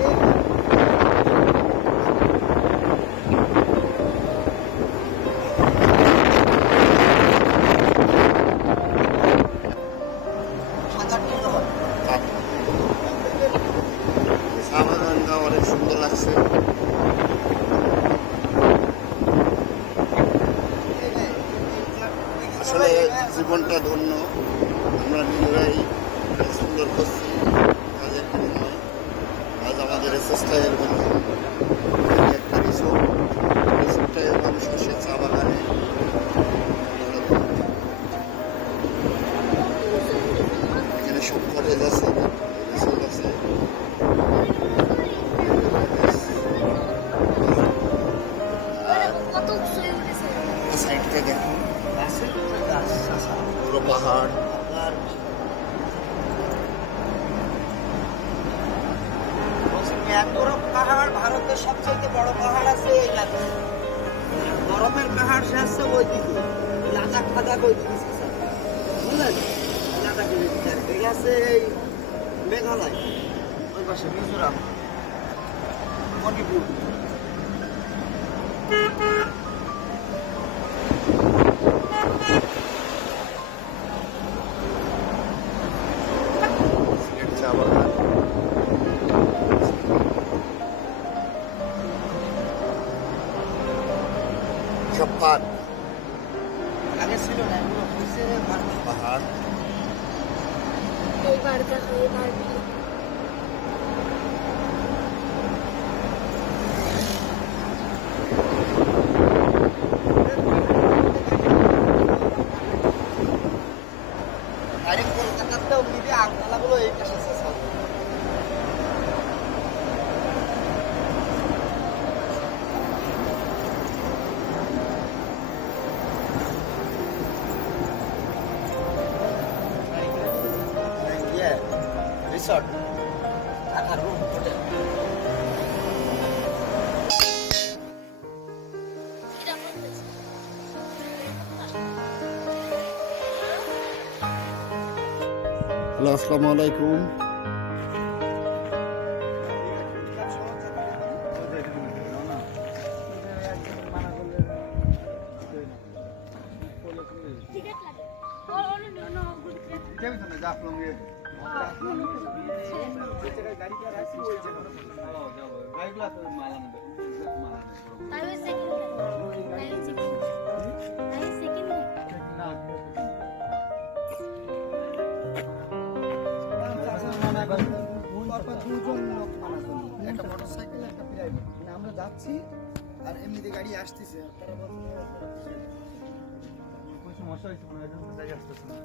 হাজার টাকা হয়। চা বাগানটা অনেক সুন্দর লাগছে। আসলে জীবনটা ধন্য, আমরা নিজেরাই সুন্দর করছি কাজের বিনিময়ে। আজ আমাদের চেষ্টায় একটা রিসোর্টটায় মানুষ আসে চা বাগানে। এখানে সব কটেজ আছে, রিসোর্ট আছে। কত উঁচুয় উঠেছে। সাইডটা দেখুন, গাছের উপরে গাছ শাসা। পুরো পাহাড়। আর বলছি ম্যাকগ্রোভ পাহাড় ভারতের সবচেয়ে বড় পাহাড় আছে এই লাদাখ। গরমের পাহাড় সে আছে ওই দিকে, লাদাখ ফাদাখ ওই দিকে আছে। বুঝলেন লাদাখের দিকে আর এই আছে এই মেঘালয়, ওই পাশে মিজোরাম, মণিপুর। সিলেট চা বাগান। সব পাহাড়, আগে ছিল না, এগুলো হয়েছে রে ভারত। পাহাড়। এইবার দেখো এইবার ডাইরেক্ট কলকাতাতেও নিবে, আমতলাগুলো এই পাশে আছে সব। রিসর্ট, থাকার রুম, হোটেল। এটা বলতেছে। হ্যালো, আসসালামু আলাইকুম। টিকিট লাগে। ওর নো গুড টিকিট। তাই সেকেন্ড একটা মোটরসাইকেল যাইবে, মানে আমরা যাচ্ছি আর এমনিতে গাড়ি আসতেছে, তারা বলছে কোনো সমস্যা হয়েছে মনে হয়, গাড়ি আসতেছে না।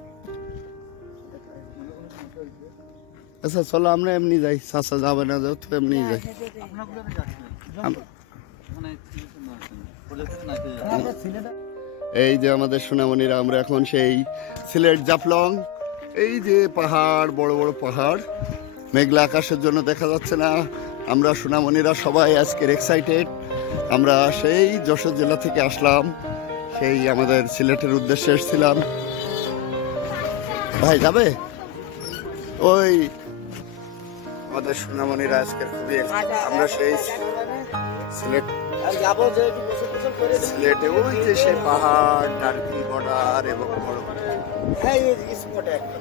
আচ্ছা চলো আমরা এমনি যাই, চাচা যাবে না যাও তো এমনি যাই। এই যে আমাদের সোনামণিরা, আমরা এখন সেই সিলেট জাফলং, এই যে পাহাড়, বড় বড় পাহাড়, মেঘলা আকাশের জন্য দেখা যাচ্ছে না। আমরা সোনামণিরা সবাই আজকের এক্সাইটেড। আমরা সেই যশোর জেলা থেকে আসলাম, সেই আমাদের সিলেটের উদ্দেশ্যে এসেছিলাম। ভাই যাবে? ওই আমাদের সোনামণিরা আজকের খুবই excited। আমরা সেই সিলেটে ওই যে সেই পাহাড়, টার্কি বর্ডার এবং বড় হ্যাঁ এই স্পটে একটা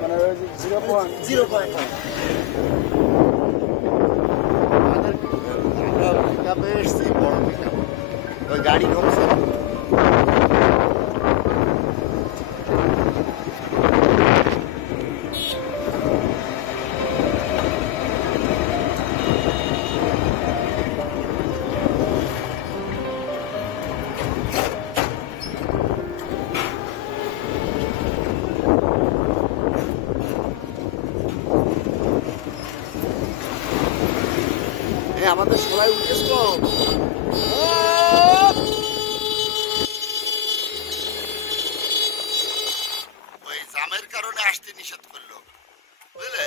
মানে 0.1 আমরা পিকআপে এসেছি, বড় পিকআপ, ওই গাড়ি ঢুকছে। আমাদের সবাই উঠেছিল, ওই জামের কারণে আসতে নিষেধ করলো, বুঝলে?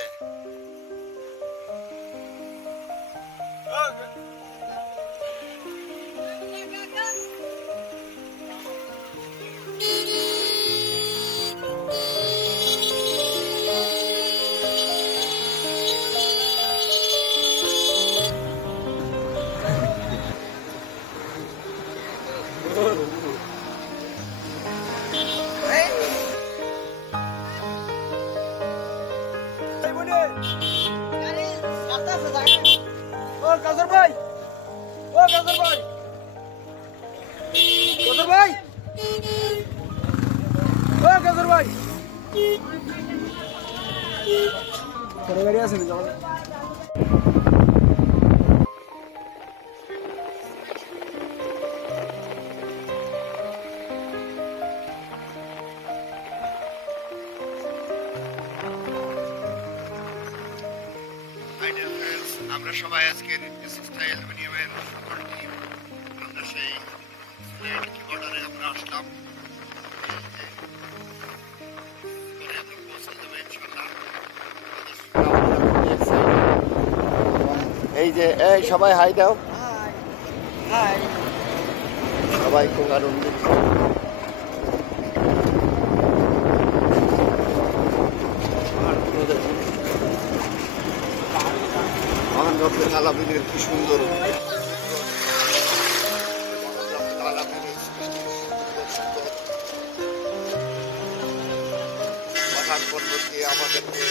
গাড়ি আছে না আমরা সবাই আজকের স্টাইল অ্যালুমিনিয়ামের সকল টিম, আমরা সেই সিলেট বর্ডারে আমরা আসলাম। আমরা পৌঁছে দেবো ইনশাল্লাহ। এই যে এই সবাই হাই দাও, সবাই খুব আনন্দিত। আলামিনের কি সুন্দর পাহাড় পর্বত দিয়ে আমাদেরকে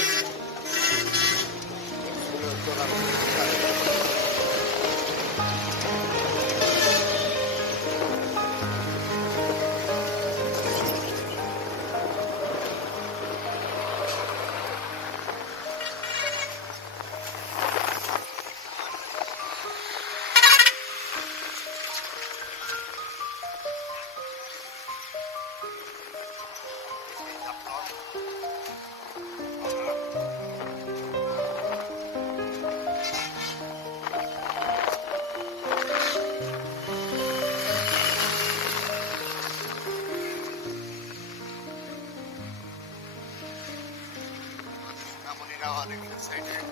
অনেক এক্সাইটেড।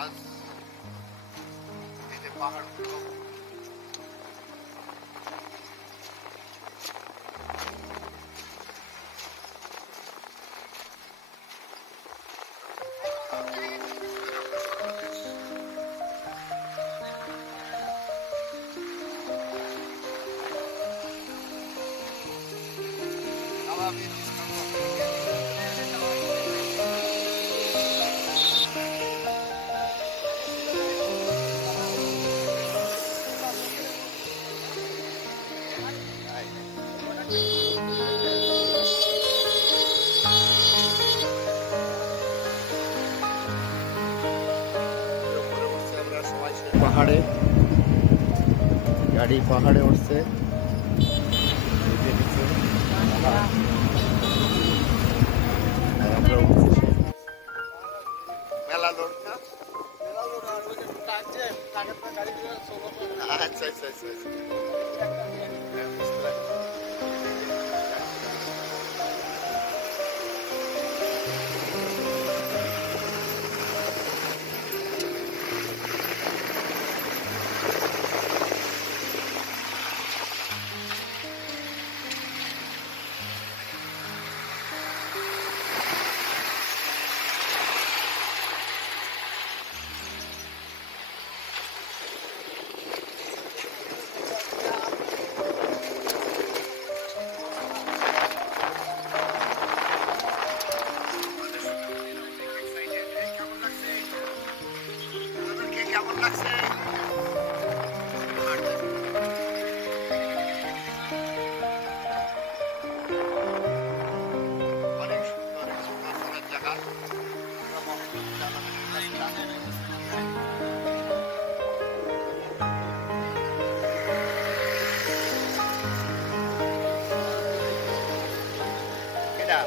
আজ এই যে পাহাড়গুলো, আমরা সবাই পাহাড়ে, গাড়ি পাহাড়ে উঠছে। আর আমরা উঠছি মেলা লোড না। আচ্ছা আচ্ছা আচ্ছা আচ্ছা। কেমন লাগছে? অনেক সুন্দর একটা জায়গা। এটা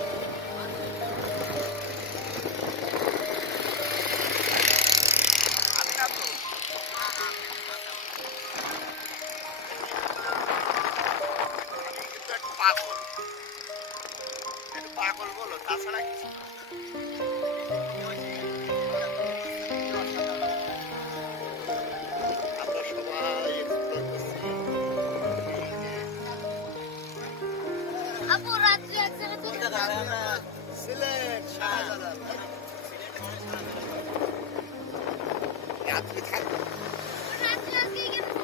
পাগল, একটু পাগল বলো, তাছাড়া কিছু না। আমরা সবাই explore করছি। আপু রাত্রে এক জায়গায় সিলেট শাহজালাল। রাত্রি থাকবো। রাত্রে আজকে গেছে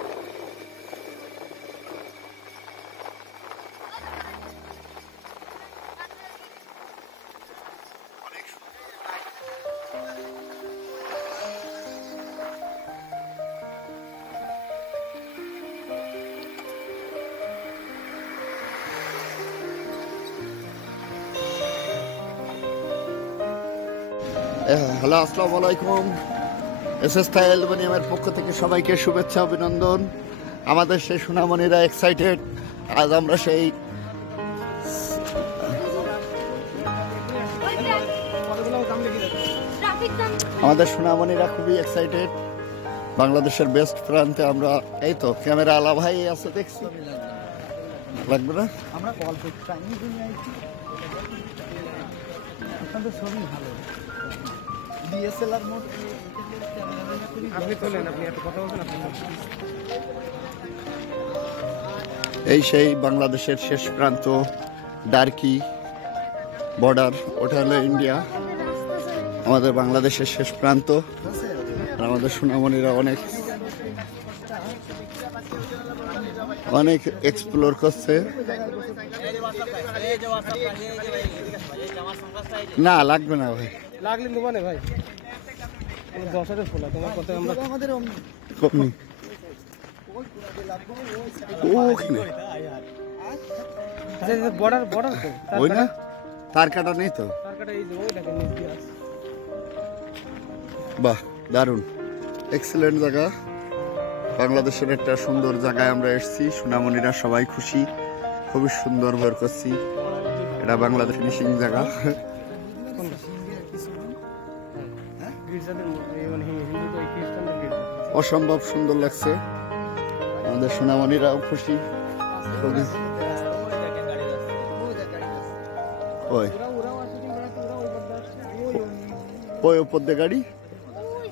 অনেক সুন্দর। হ্যালো, আসসালামু আলাইকুম। এসএসটা অ্যালুমিনিয়ামের পক্ষ থেকে সবাইকে শুভেচ্ছা অভিনন্দন। আমাদের সেই সোনামণিরা এক্সাইটেড। আজ আমরা সেই ট্রাফিক জ্যাম। আমাদের সোনামণিরা খুবই এক্সাইটেড। বাংলাদেশের বেস্ট প্রান্তে আমরা, এই তো ক্যামেরা আলা ভাই আছে দেখছি, লাগবে না? আমরা অল্প টাইমে জন্য আইছি। আপনাদের ছবি ভালো, ডিএসএলআর মোড। আপনি তোলেন, আপনি এত কথা বলছেন। আপনি এই সেই বাংলাদেশের শেষ প্রান্ত ডার্কি বর্ডার, ওটা হলো ইন্ডিয়া। আমাদের বাংলাদেশের শেষ প্রান্ত। আর আমাদের সোনামণিরা অনেক অনেক এক্সপ্লোর করছে। না লাগবে না ভাই, লাগলে দোকানে ভাই 10,000 ফোলা তোমার কথা। আমরা আমাদের কপনি ওখানে বর্ডার বর্ডার তো ওই না, তার কাটা নেই তো। তার কাটা এই যে ওই দেখেন নিচ দিয়ে আছে। বাহ, দারুণ, এক্সেলেন্ট জায়গা। বাংলাদেশের একটা সুন্দর জায়গায় আমরা এসেছি। সোনামণিরা সবাই খুশি, খুবই সুন্দর বের করছি। এটা বাংলাদেশ ফিনিশিং জায়গা। অসম্ভব সুন্দর লাগছে। আমাদের সোনামণিরাও খুশি। খুবই। ওই ওই উপর দিয়ে গাড়ি। ওই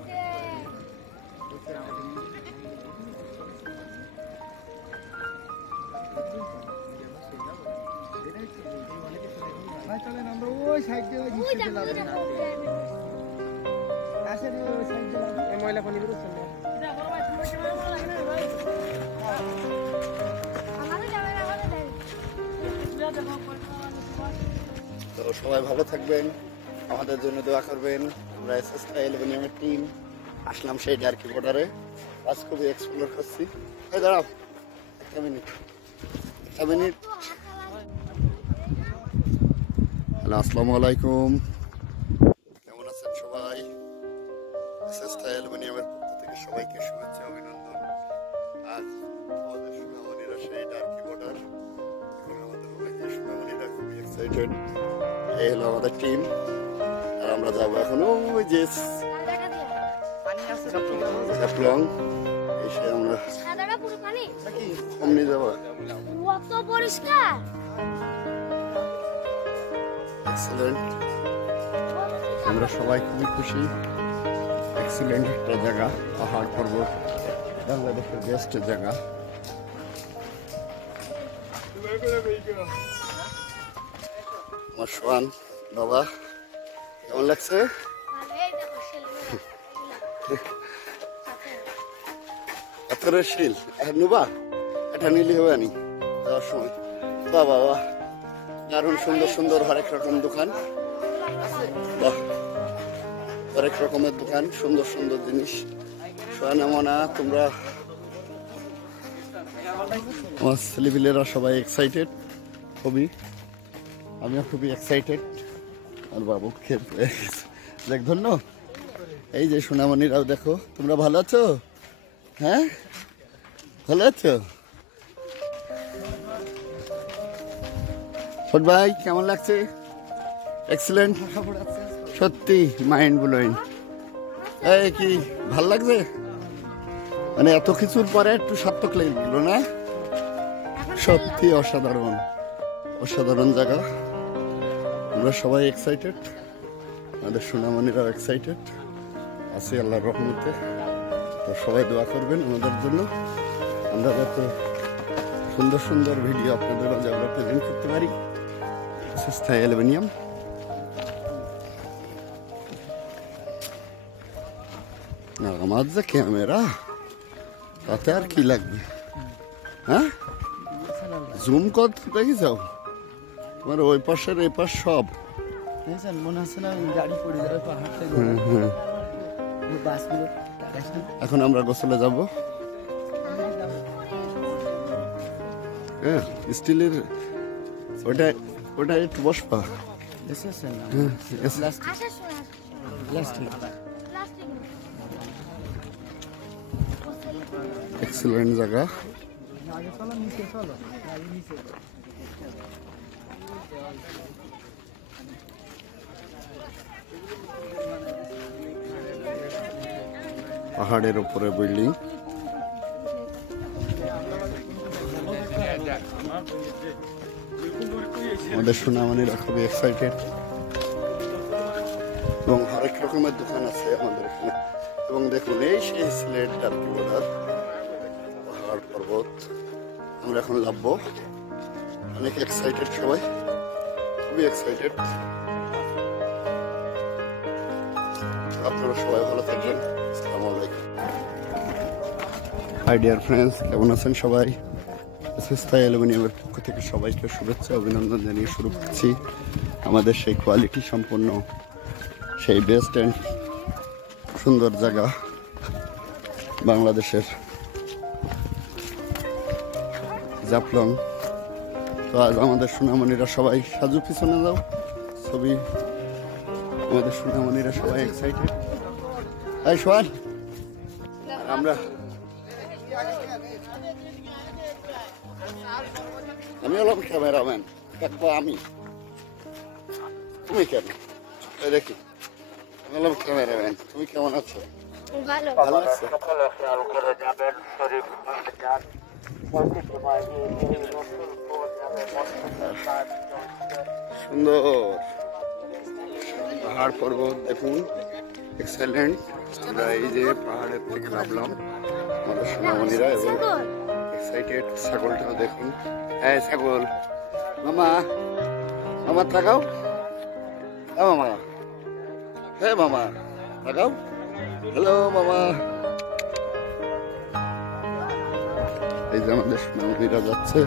যে ওই সাইড দিয়ে ওই দেখো ওই দেখো আসেন, ওই সাইড দিয়ে এই ময়লা পানি বের হচ্ছে। আমাদের যাবে না, আমাদের যাবে। তো সবাই ভালো থাকবেন, আমাদের জন্য দোয়া করবেন। আমরা এসএসটা অ্যালুমিনিয়ামের টিম আসলাম সেই ডার্কি বর্ডারে। আজ খুবই এক্সপ্লোর করছি। এই দাঁড়াও একটা মিনিট। হ্যালো, আসসালামু আলাইকুম। কেমন আছেন সবাই? এসএসটা অ্যালুমিনিয়ামের পক্ষ থেকে সবাইকে শুভেচ্ছা। শুভেচ্ছা অভিনন্দন। আজ আমাদের সোনামণিরা সেই ডার্কি বর্ডার, এখন আমাদের ওই যে সোনামণিরা খুবই এক্সাইটেড। এই হলো আমাদের টিম, আর আমরা যাবো এখন ওই যে চ্যাপলং। এসে আমরা সাদাটা পুরো পানি অমনি যাবো। কত পরিষ্কার। এক্সিলেন্ট, আমরা সবাই খুবই খুশি। এক্সিলেন্ট একটা জায়গা, পাহাড় পর্বত, বাংলাদেশের বেস্ট জায়গা। আমার সোয়ান বাবা, কেমন লাগছে? এই দেখো শিল। পাথরের শিল নুবা, এটা নিলে হবে নি যাওয়ার সময়। বাবা বাবা, দারুণ সুন্দর সুন্দর হরেক রকম দোকান, বাহ, হরেক রকমের দোকান, সুন্দর সুন্দর জিনিস। সোয়ান মনা, তোমরা আমার ছেলেপিলেরা সবাই এক্সাইটেড খুবই, আমিও খুবই এক্সাইটেড। আর বাবু খেতে দেখ ধন্য। এই যে সোনামণিরাও দেখো, তোমরা ভালো আছো? হ্যাঁ ভালো আছো? ছোট ভাই কেমন লাগছে? এক্সিলেন্ট, সত্যি মাইন্ড ব্লোয়িং। এই কি ভাল লাগছে? মানে এত কিছুর পরে একটু সার্থক লেগে গেল না? সত্যি অসাধারণ, অসাধারণ জায়গা। আমরা সবাই এক্সাইটেড, আমাদের সোনামণিরাও এক্সাইটেড আছি আল্লাহর রহমতে। তো সবাই দোয়া করবেন আমাদের জন্য, আমরা যাতে সুন্দর সুন্দর ভিডিও আপনাদের মাঝে আমরা প্রেজেন্ট করতে পারি। স্থায়ী অ্যালুমিনিয়াম। আমার যে ক্যামেরা, তাতে আর কি লাগবে? হ্যাঁ, জুম কর দেখি যাও, তোমার ওই পাশের এই পাশ সব মনে হচ্ছে না গাড়ি পড়ে যাবে পাহাড় থেকে। এখন আমরা গোসলে যাব। হ্যাঁ, স্টিলের ওটা ওটা একটু বসবা। আশা শোনা প্লাস্টিক। এক্সিলেন্ট জায়গা। পাহাড়ের উপরে বিল্ডিং। আমাদের সোনামণিরা খুবই এক্সাইটেড এবং হরেক রকমের দোকান আছে আমাদের এখানে। এবং দেখুন এই সেই সিলেট ডার্কি বর্ডার, পাহাড় পর্বত। আমরা এখন নামবো, অনেক এক্সাইটেড সবাই, খুবই এক্সাইটেড। আপনারা সবাই ভালো থাকবেন। আসসালামু আলাইকুম। হাই ডিয়ার ফ্রেন্ডস, কেমন আছেন সবাই? স্থায়ী অ্যালুমিনিয়ামের পক্ষ থেকে সবাইকে শুভেচ্ছা অভিনন্দন জানিয়ে শুরু করছি আমাদের সেই কোয়ালিটি সম্পন্ন, সেই বেস্ট অ্যান্ড সুন্দর জায়গা বাংলাদেশের জাফলং। তো আজ আমাদের সোনামণিরা সবাই সাজু, পিছনে যাও ছবি। আমাদের সোনামণিরা সবাই এক্সাইটেড। এই সোয়ান, আমরা আমি হলাম ক্যামেরাম্যান, দেখবো আমি, তুমি কেন? এই দেখি, আমি হলাম ক্যামেরাম্যান, তুমি কেমন আছো? ভালো। ভালো আছো? সুন্দর পাহাড় পর্বত দেখুন, এক্সেলেন্ট। আমরা এই যে পাহাড়ের থেকে নামলাম আমাদের সোনামণিরা এবং এক্সাইটেড। ছাগলটাও দেখুন, হ্যাঁ ছাগল মামা, মামা তাকাও, হ্যাঁ মামা, হ্যাঁ মামা তাকাও, হ্যালো মামা। এই যে আমাদের সোনামণিরা যাচ্ছে।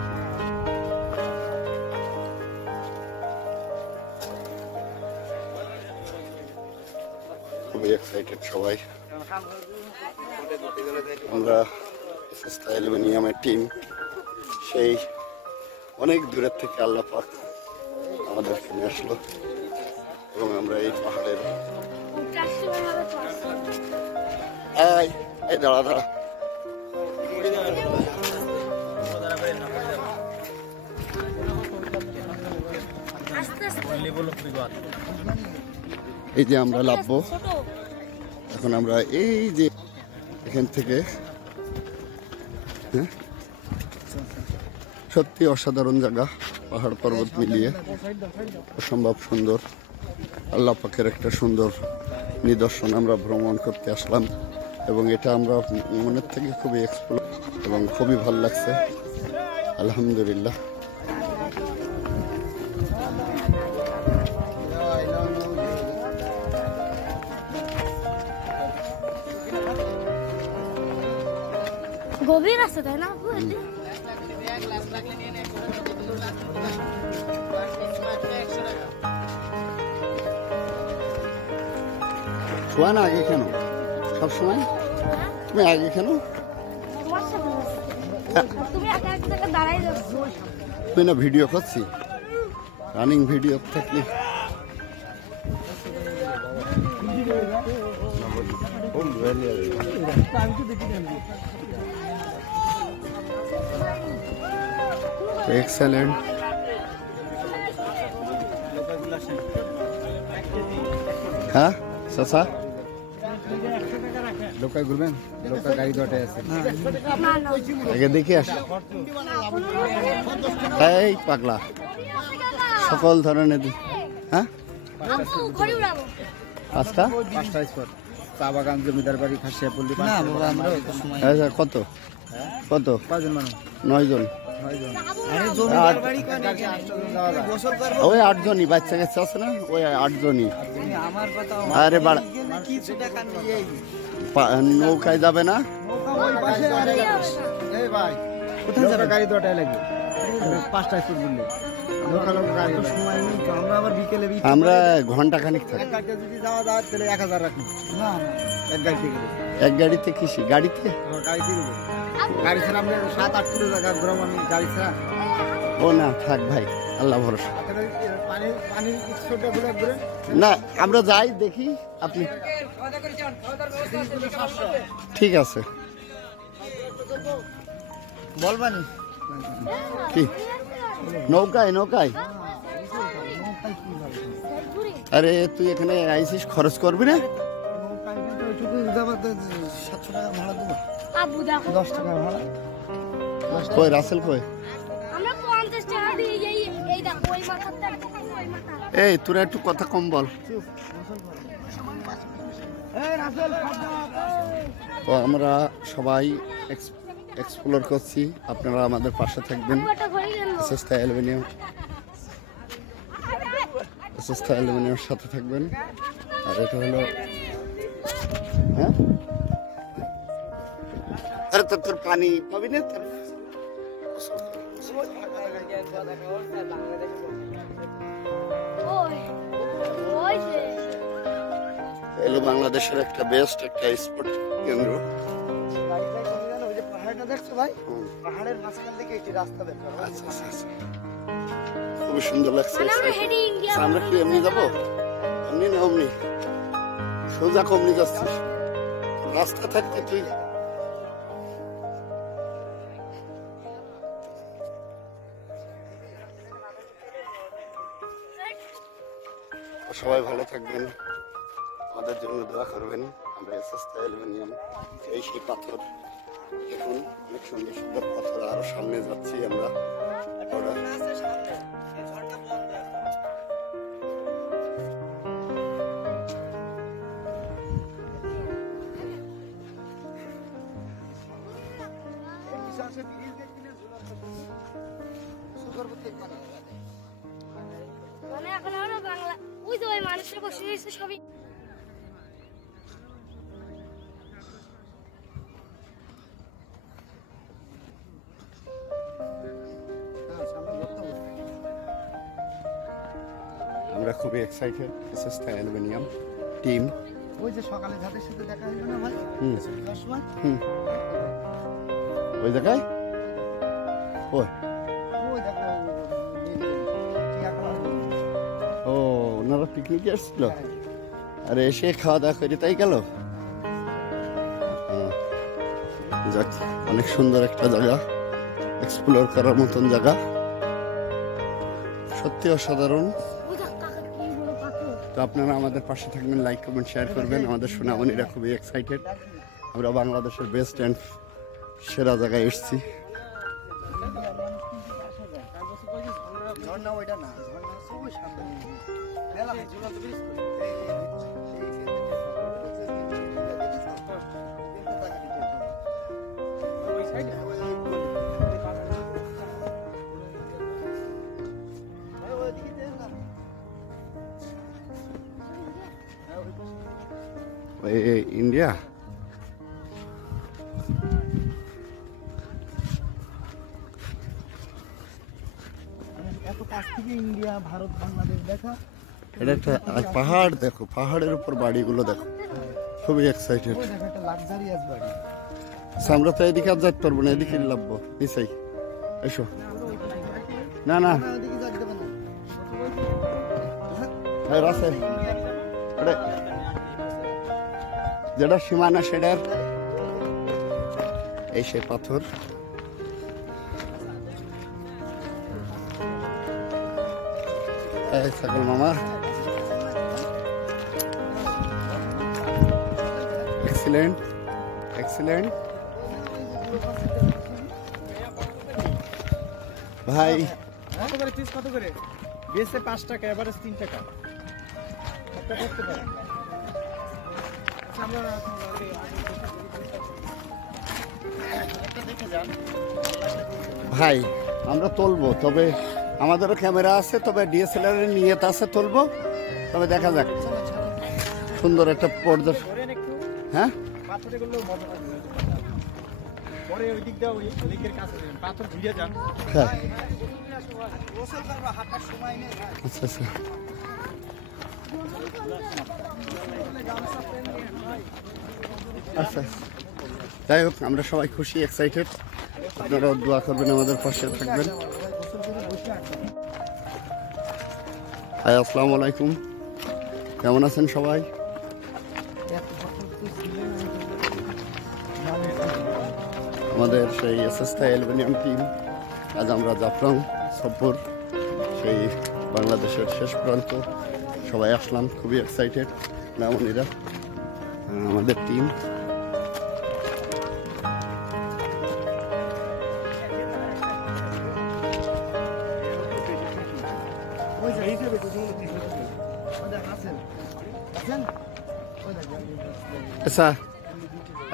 খুবই এক্সাইটেড সবাই। আমরা স্থায়ী অ্যালুমিনিয়ামের টিম, সেই অনেক দূরের থেকে আল্লাহ পাক আমাদেরকে নিয়ে আসলো এবং আমরা এই পাহাড়ের এই দাঁড়া দাঁড়া আস্তে আস্তে এই যে আমরা লাভবো ছোট এখন। আমরা এই যে এখান থেকে, হ্যাঁ সত্যি অসাধারণ জায়গা, পাহাড় পর্বত মিলিয়ে অসম্ভব সুন্দর। আল্লাহ পাকের একটা সুন্দর নিদর্শন আমরা ভ্রমণ করতে আসলাম এবং এটা আমরা মনের থেকে খুবই এক্সপ্লোর এবং খুবই ভালো লাগছে, আলহামদুলিল্লাহ। গভীর আছে তাই না? শোয়া না আগে কেন সবসময়? তুমি আগে কেন? তুমি একা এক জায়গায় দাঁড়াই যাচ্ছ। তুই না ভিডিও করছি, রানিং ভিডিও থাকলে এক্সেলেন্ট। হ্যাঁ চাচা লোকাল ঘুরবেন? লোকাল গাড়ি দুটাই আছে। না না আগে দেখে আস। এই পাগলা সকল ধরনের হ্যাঁ আপু ঘড়ি উড়াবো। পাঁচটা 5টা স্পট, চা বাগান, জমিদার বাড়ি, খাসিয়াপল্লী। না বাবা, আমরা আচ্ছা, কত কত? 5 জন মানুষ, 9 জন। 9 জন। ওই 8 জনই, বাচ্চা কাচ্চা আছে না, ওই 8 জনই। আমার কথা আরে বাড়া, কিছু টাকা নিয়েই নৌকায় যাবে না? এই ভাই, কোথায় যাবে? গাড়ি দুটাই লাগবে। 5টা স্পট বললে লোকাল গাড়ি সময় নেই তো। আমরা আবার বিকেলে আমরা ঘন্টা খানিক থাকি। এক গাড়িতে যদি যাওয়া যায় তাহলে 1000 রাখি। না এক গাড়িতে গেলে, এক গাড়িতে কিসি? গাড়িতে? গাড়িতে গেলে গাড়ি ছাড়া আমরা 7-8 কিলো জায়গা ঘুরাম আমি গাড়ি ছাড়া। ও না, থাক ভাই, আল্লাহ ভরসা। পানি পানি ছোট ঘুরে ঘুরে না আমরা যাই দেখি। আপনি ঠিক আছে বলবানি কি? নৌকায় নৌকায়? আরে তুই এখানে আইসিস, খরচ করবি না? 700 টাকা ভাড়া দেবো। আবু দেখো 10 টাকা ভাড়া। কই রাসেল কই? আমরা 50 টাকা দিয়ে এই দেখো ওই মাথাটা ওই মাথা। এই তোরা একটু কথা কম বল। তো আমরা সবাই এক্সপ্লোর করছি, আপনারা আমাদের পাশে থাকবেন। ওটা ঘড়ি গেল। এসএসটা অ্যালুমিনিয়াম, এসএসটা অ্যালুমিনিয়ামের সাথে থাকবেন। আর এটা হলো, হ্যাঁ আরে তোর পানি পাবি না? ওই ওই যে এলো বাংলাদেশের একটা বেস্ট একটা স্পোর্ট কেন্দ্র। ওই যে পাহাড়টা দেখছো ভাই? পাহাড়ের মাঝখান থেকে একটি রাস্তা দেখো। আচ্ছা আচ্ছা আচ্ছা, খুবই সুন্দর লাগছে। মানে আমরা হেডে ইন্ডিয়া আচ্ছা, আমরা কি এমনি যাবো? এমনি না অমনি? সোজা কমনি যাচ্ছিস? রাস্তা থাকতে তুই সবাই ভালো থাকবেন, আমাদের জন্য দোয়া করবেন। আমরা এসএসটা অ্যালুমিনিয়াম, এই সেই পাথর দেখুন, অনেক সুন্দর সুন্দর পাথর। আরো সামনে যাচ্ছি আমরা। ওরা মানে এখন আমরা বাংলা ওই যে ওই মানুষের বসে রয়েছে সবই। আমরা খুবই এক্সাইটেড। এসএসটা aluminium team. ওই যে সকালে যাদের সাথে দেখা হলো না ভাই, হুম 10 সময় হুম, ওই জায়গায় ওই ওই দেখো ও ওনারা পিকনিকে আসছিল। আরে এসে খাওয়া দাওয়া করে তাই গেল। যাক, অনেক সুন্দর একটা জায়গা, এক্সপ্লোর করার মতন জায়গা, সত্যি অসাধারণ। ওই দেখ কাকা কি বড় পাথর। তো আপনারা আমাদের পাশে থাকবেন, লাইক কমেন্ট শেয়ার করবেন। আমাদের সোনামণিরা খুবই এক্সাইটেড, আমরা বাংলাদেশের বেস্ট অ্যান্ড সেরা জায়গায় এসেছি। ঝর্ণা ওইটা না, ঝর্ণা হচ্ছে ওই সামনে। মেলা হয়, ঝুলন্ত ব্রিজ তো। ওই সাইডে ওইদিকে দেন না। ইন্ডিয়া এত কাছ থেকে ইন্ডিয়া, ভারত, বাংলাদেশ দেখা। এটা একটা আর পাহাড় দেখো, পাহাড়ের উপর বাড়িগুলো দেখো, খুবই এক্সাইটেড। ওই দেখো একটা লাক্সারিয়াস বাড়ি। আমরা তো এদিকে আর যেতে পারবো না, এদিকে লাভবো নিশ্চয়ই। এসো, না না না, ওইদিকে যাইতে দেবে না। রাসে যেটা সীমানা সেটার এই সেই পাথর। এই ছাগল মামা, এক্সিলেন্ট এক্সিলেন্ট ভাই। কত করে পিস, কত করে? বেসে 5 টাকা, এভারেজ 3 টাকা। একটা করতে পারেন। আমরা একটা দেখে যান। ভাই আমরা তুলবো, তবে আমাদেরও ক্যামেরা আছে, তবে ডিএসএলআর এর নিয়ত আছে তুলবো, তবে দেখা যাক। সুন্দর একটা পর্দা। করেন একটু, হ্যাঁ পাথরে গুলো মজা লাগবে। পরে ওই দিক দিয়ে ওই লেকের কাছে যান, পাথর ঘুরে যান। হ্যাঁ গোসল করব, হাঁটার সময় নেই। আচ্ছা আচ্ছা। আচ্ছা যাই হোক, আমরা সবাই খুশি, এক্সাইটেড। আপনারাও দোয়া করবেন, আমাদের পাশে থাকবেন। হাই, আসসালামু আলাইকুম, কেমন আছেন সবাই? আমাদের সেই এসএসটা অ্যালুমিনিয়াম টিম, আজ আমরা জাফলং সফর, সেই বাংলাদেশের শেষ প্রান্ত, সবাই আসলাম, খুবই এক্সাইটেড। নামনিরা আমাদের টিম। আচ্ছা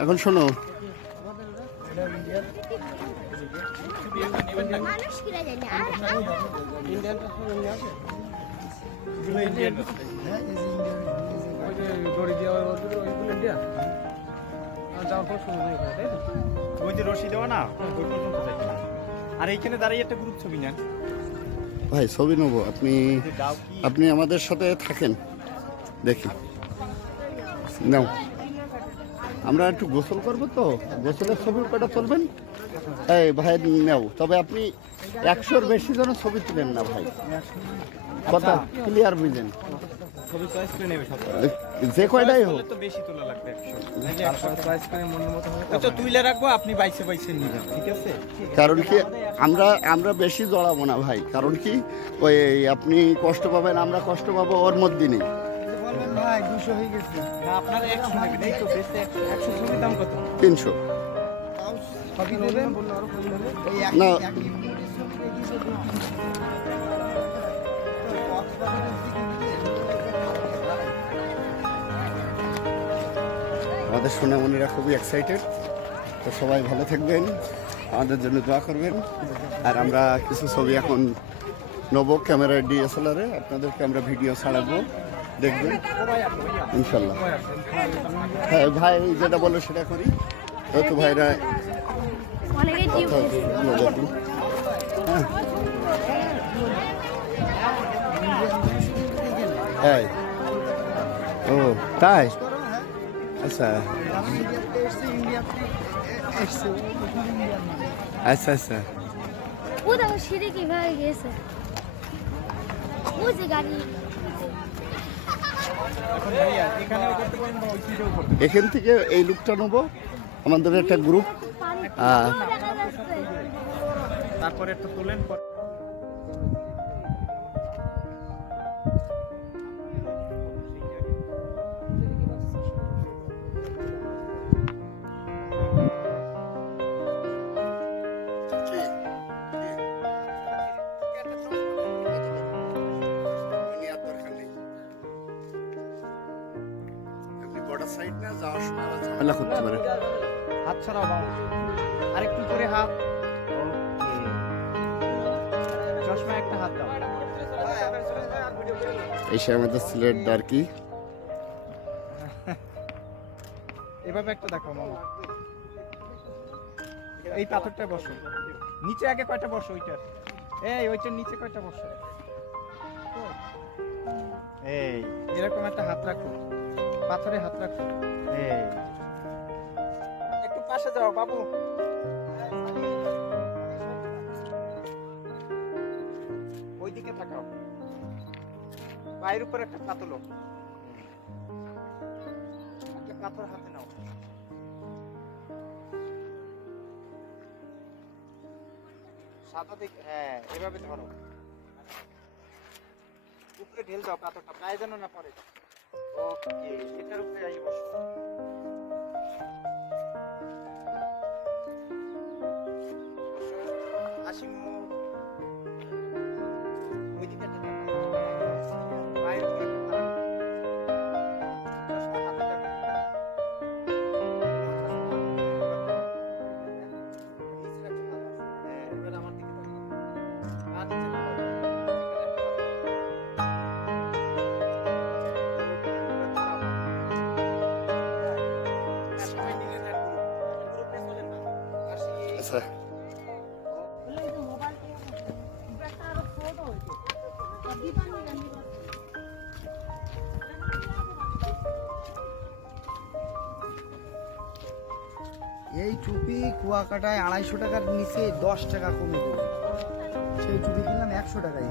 এখন শোনো, মানুষ কিরা জানে আর ওই যে রশি দেওয়া না, ওই পর্যন্ত যাইতে হবে। আর এইখানে দাঁড়িয়ে একটা গ্রুপ ছবি নেন। ভাই ছবি নেবো, আপনি দাও কি আপনি আমাদের সাথে থাকেন, দেখি নাও। আমরা একটু গোসল করবো, তো গোসলের ছবি কটা তুলবেন? এই ভাই নাও, তবে আপনি 100-র বেশি জন ছবি তুলেন না ভাই, কথা ক্লিয়ার বুঝেন। ছবি চয়েস করে নেবে সব। যে কয়টাই হোক, তো বেশি তোলা লাগবে 100 চয়েস করে মনের মতো হবে। ওই তো তুইলে রাখবো, আপনি বাইসে বাইসে নিবেন, ঠিক আছে? কারণ কি আমরা বেশি জড়াবো না ভাই, কারণ কি ওই আপনি কষ্ট পাবেন, আমরা কষ্ট পাবো, ওর মধ্যে নেই। বলবেন ভাই 200 হয়ে গেছে, না আপনারা 100 নেবেন, এই তো বেশি 100 ছবির দাম কত? 300 ছবি দেবেন, বললে আরো কম নেবে। এই এক না। এক ইউনিটের ছবি দেখিয়েছে 200। আমাদের সোনামণিরা খুবই এক্সাইটেড। তো সবাই ভালো থাকবেন, আমাদের জন্য দোয়া করবেন। আর আমরা কিছু ছবি এখন নেবো ক্যামেরার ডিএসএলআরে, আপনাদেরকে আমরা ভিডিও ছাড়াবো, দেখবেন ইনশাল্লাহ। হ্যাঁ ভাই যেটা বললো সেটা করি, তো ভাইরা অনেকে টিউব দেখুন। হ্যাঁ ও তাই, আচ্ছা আচ্ছা আচ্ছা। ও দেখো সিঁড়ি কিভাবে গেছে, ওই যে গাড়ি। এখন ভাইয়া এখানেও করতে পারেন বা ওই সাইডেও করতে এখান থেকে এই লুকটা নেবো, আমাদের একটা গ্রুপ হ্যাঁ দেখা যাচ্ছে। তারপরে একটু তোলেন ঝামেলা করতে পারে। হাত ছাড়াও বাবা, আরেকটু করে হাত। চশমা একটা হাত দাও। এই সে আমাদের সিলেট ডার্কি। এভাবে একটা দেখো মামা, এই পাথরটা বসো, নিচে আগে কয়টা বসো, ওইটার ওইটার নিচে কয়টা বসো। এই এরকম একটা হাত রাখো, পাথরে হাত রাখো। একটু পাশে যাও বাবু। ওইদিকে তাকাও, পায়ের উপর একটা পাতল, একটা পাথর হাতে নাও। সাদা দিকে, এভাবে ধরো, উপরে ঢেল দাও পাথরটা, গায়ে যেন না পড়ে। ওকে, এটার উপরে আই বসো। হাসি মুখ, ওইদিকে একটা তাকাও। পায়ের উপরে একটা দাঁড়াও। চশমা হাতে দেখো। নিচে একটা হাত। এবার আমার দিকে তাকাও। আর নিচে নামাও। এখানে একটা হাত। সবাই মিলে একটা গ্রুপে চলেন না। হাসি। আচ্ছা এই টুপি কুয়াকাটায় 250 টাকার নিচে 10 টাকা কমে দেবে। সেই টুপি কিনলাম 100 টাকায়।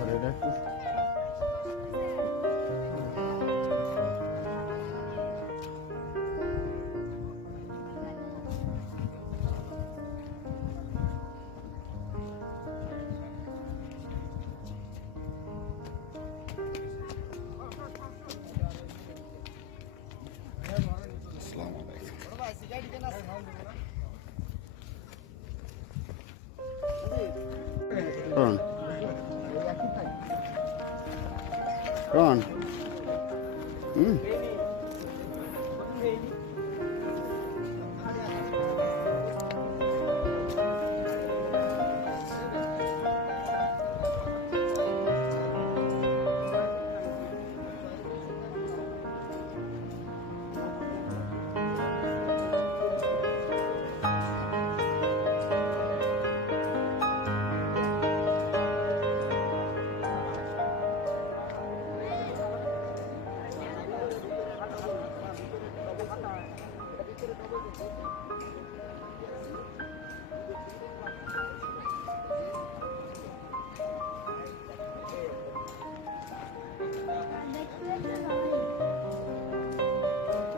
কোন কোন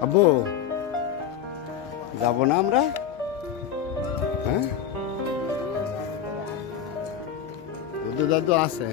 আব্বু যাবো না আমরা? হ্যাঁ দাদু আছে।